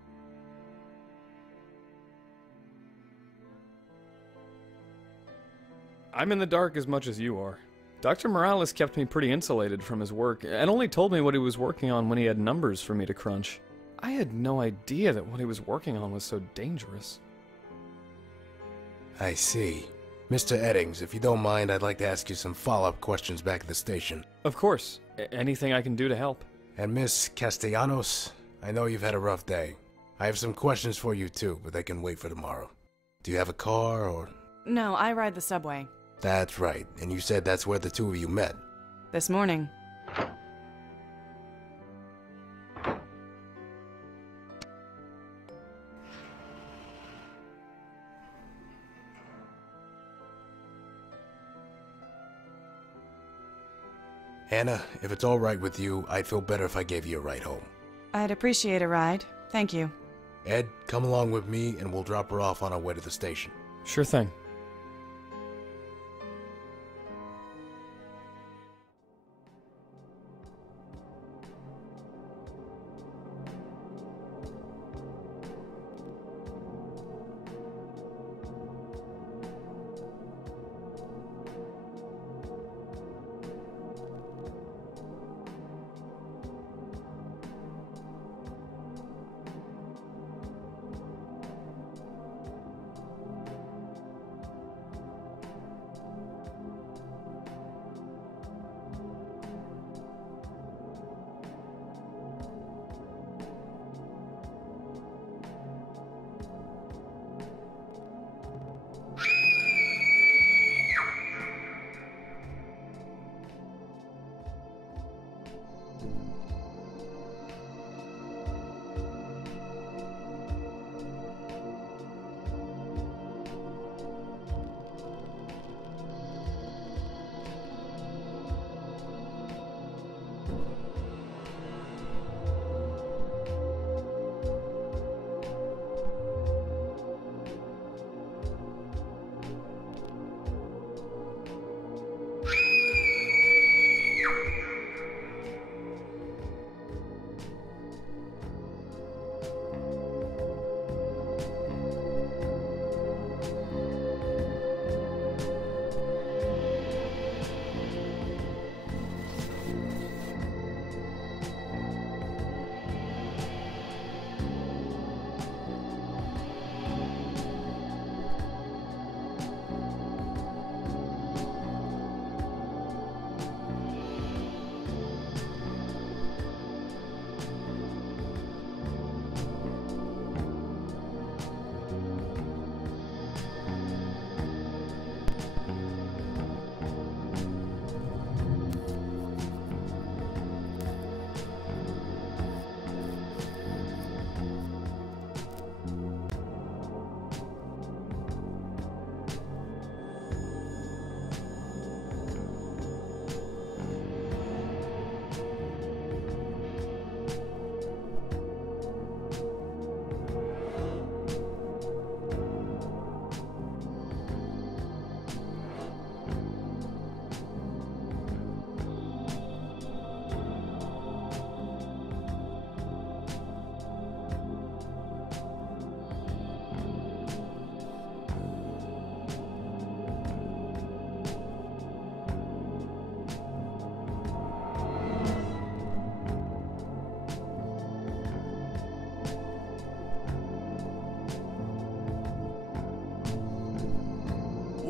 I'm in the dark as much as you are. Dr. Morales kept me pretty insulated from his work, and only told me what he was working on when he had numbers for me to crunch. I had no idea that what he was working on was so dangerous. I see. Mr. Eddings, if you don't mind, I'd like to ask you some follow-up questions back at the station. Of course. Anything I can do to help. And Miss Castellanos, I know you've had a rough day. I have some questions for you too, but they can wait for tomorrow. Do you have a car, or...? No, I ride the subway. That's right, and you said that's where the two of you met. This morning. Anna, if it's all right with you, I'd feel better if I gave you a ride home. I'd appreciate a ride. Thank you. Ed, come along with me and we'll drop her off on our way to the station. Sure thing.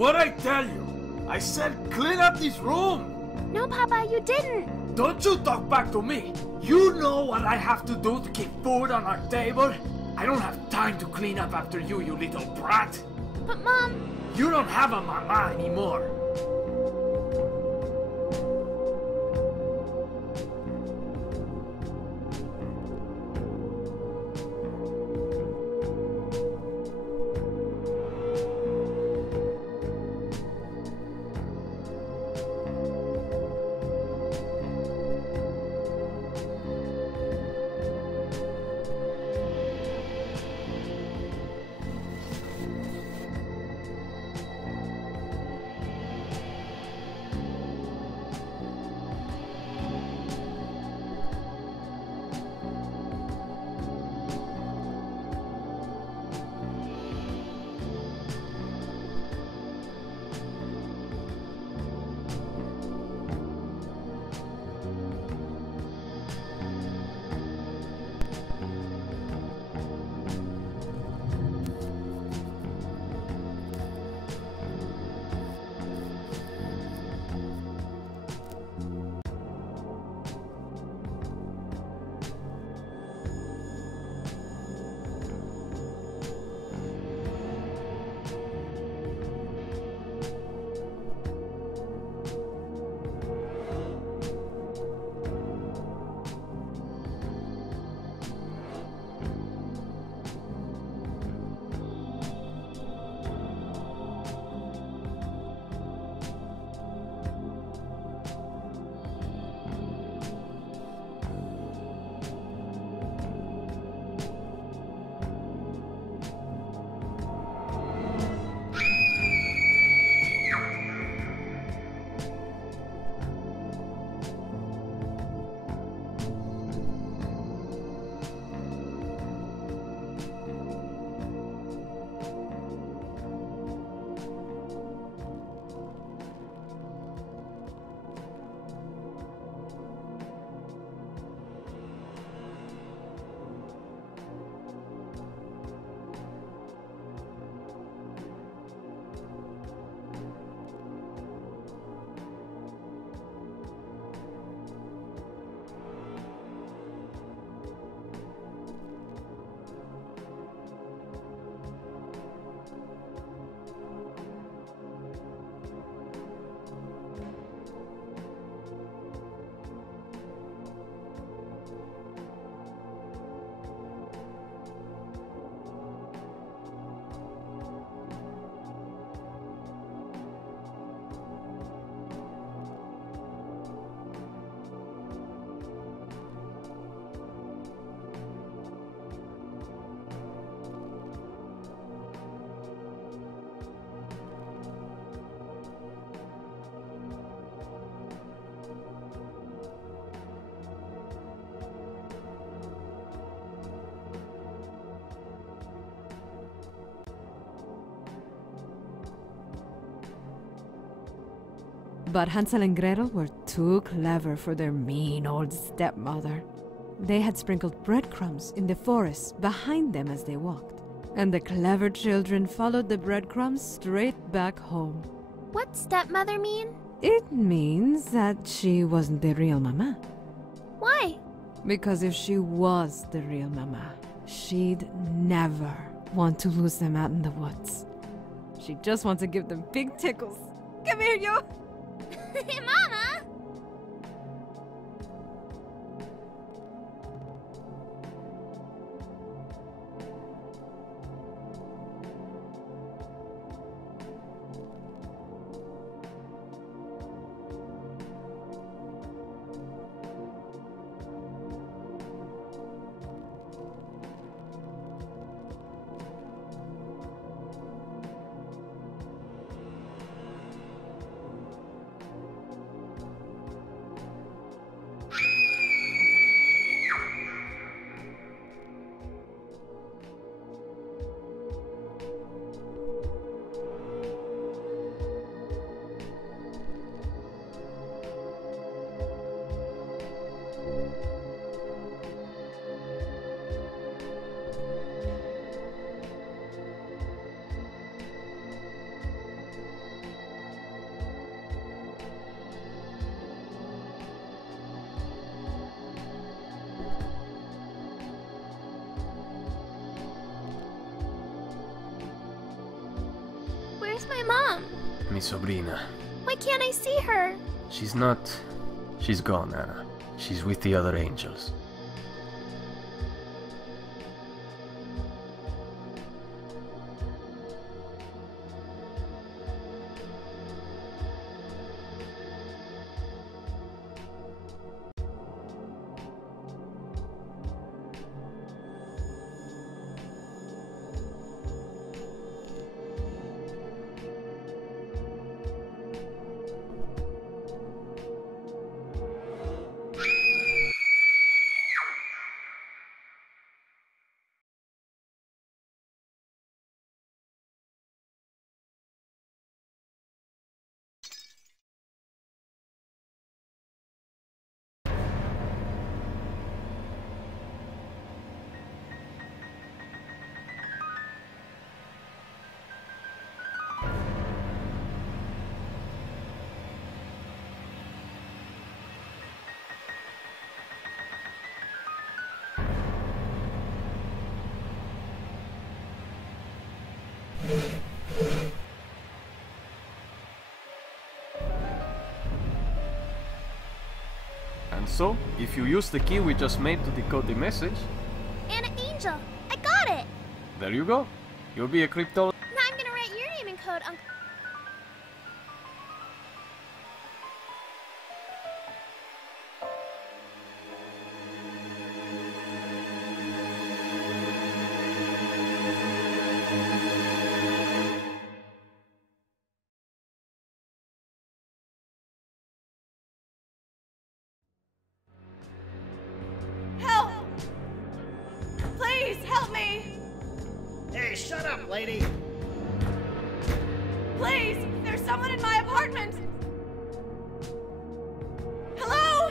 What'd I tell you? I said clean up this room! No, Papa, you didn't! Don't you talk back to me! You know what I have to do to keep food on our table? I don't have time to clean up after you, you little brat! But Mom... You don't have a mama anymore! But Hansel and Gretel were too clever for their mean old stepmother. They had sprinkled breadcrumbs in the forest behind them as they walked, and the clever children followed the breadcrumbs straight back home. What's stepmother mean? It means that she wasn't the real mama. Why? Because if she was the real mama, she'd never want to lose them out in the woods. She just wants to give them big tickles. Come here, you! Mama! Where's my mom? Mi sobrina. Why can't I see her? She's not... She's gone, Anna. She's with the other angels. And so, if you use the key we just made to decode the message... Anna Angel! I got it! There you go. You'll be a crypto... Now I'm gonna write your name in code, Uncle. Help! Please, help me! Hey, shut up, lady! Please! There's someone in my apartment! Hello?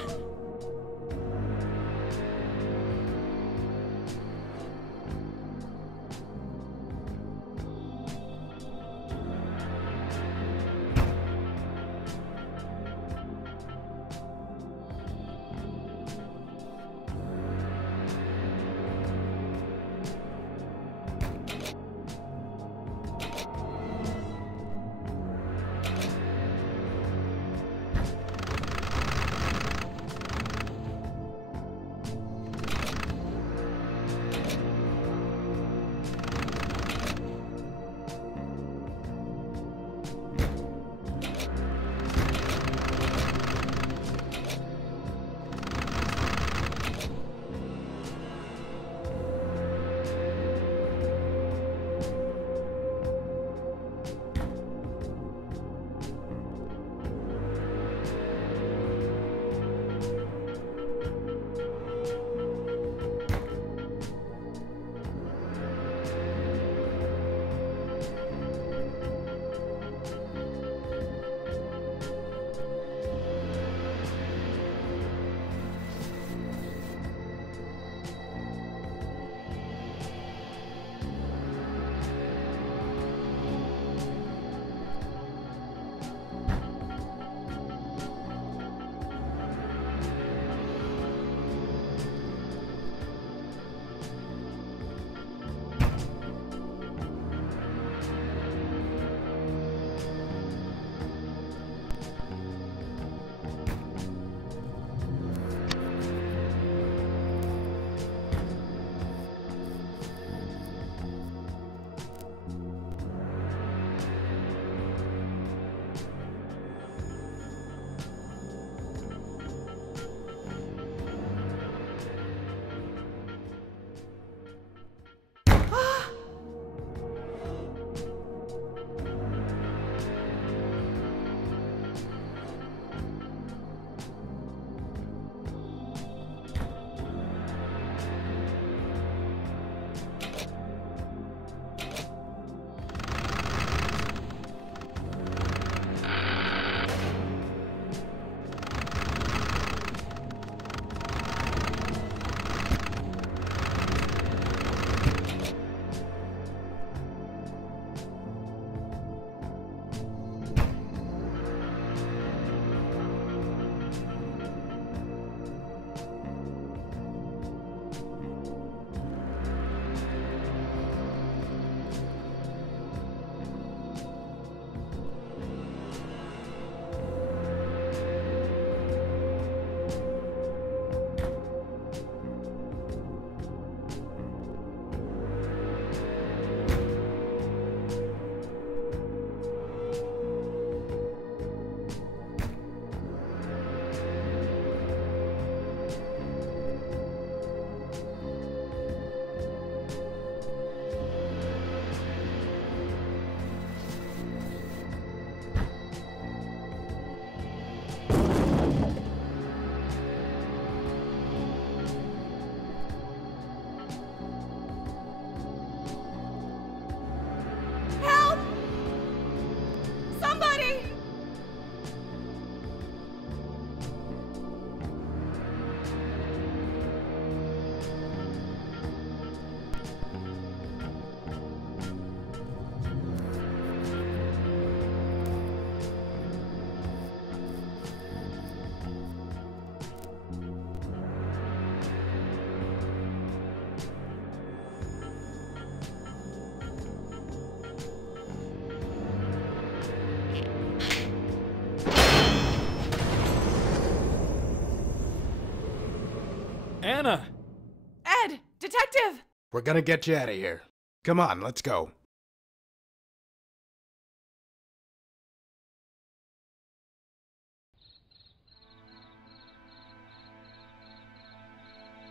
We're gonna get you out of here. Come on, let's go.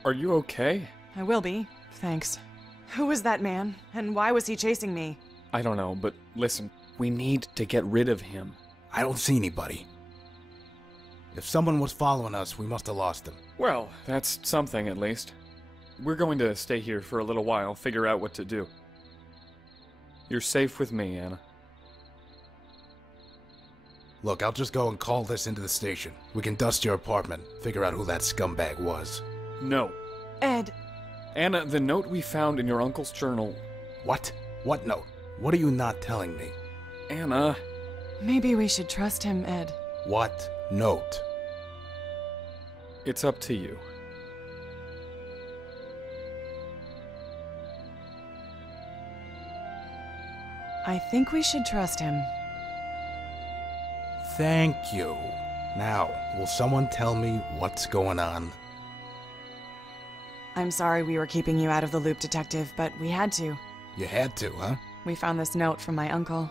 Are you okay? I will be, thanks. Who was that man, and why was he chasing me? I don't know, but listen, we need to get rid of him. I don't see anybody. If someone was following us, we must have lost him. Well, that's something at least. We're going to stay here for a little while, figure out what to do. You're safe with me, Anna. Look, I'll just go and call this into the station. We can dust your apartment, figure out who that scumbag was. No. Ed. Anna, the note we found in your uncle's journal. What? What note? What are you not telling me? Anna. Maybe we should trust him, Ed. What note? It's up to you. I think we should trust him. Thank you. Now, will someone tell me what's going on? I'm sorry we were keeping you out of the loop, Detective, but we had to. You had to, huh? We found this note from my uncle.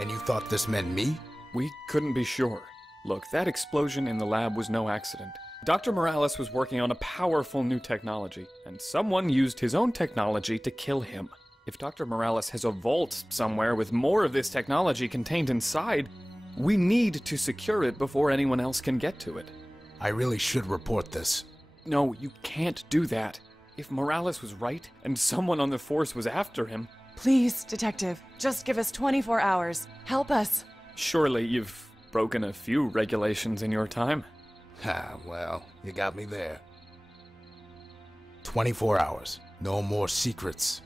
And you thought this meant me? We couldn't be sure. Look, that explosion in the lab was no accident. Dr. Morales was working on a powerful new technology, and someone used his own technology to kill him. If Dr. Morales has a vault somewhere with more of this technology contained inside, we need to secure it before anyone else can get to it. I really should report this. No, you can't do that. If Morales was right, and someone on the force was after him... Please, Detective, just give us 24 hours. Help us. Surely you've broken a few regulations in your time. Ah, well, you got me there. 24 hours. No more secrets.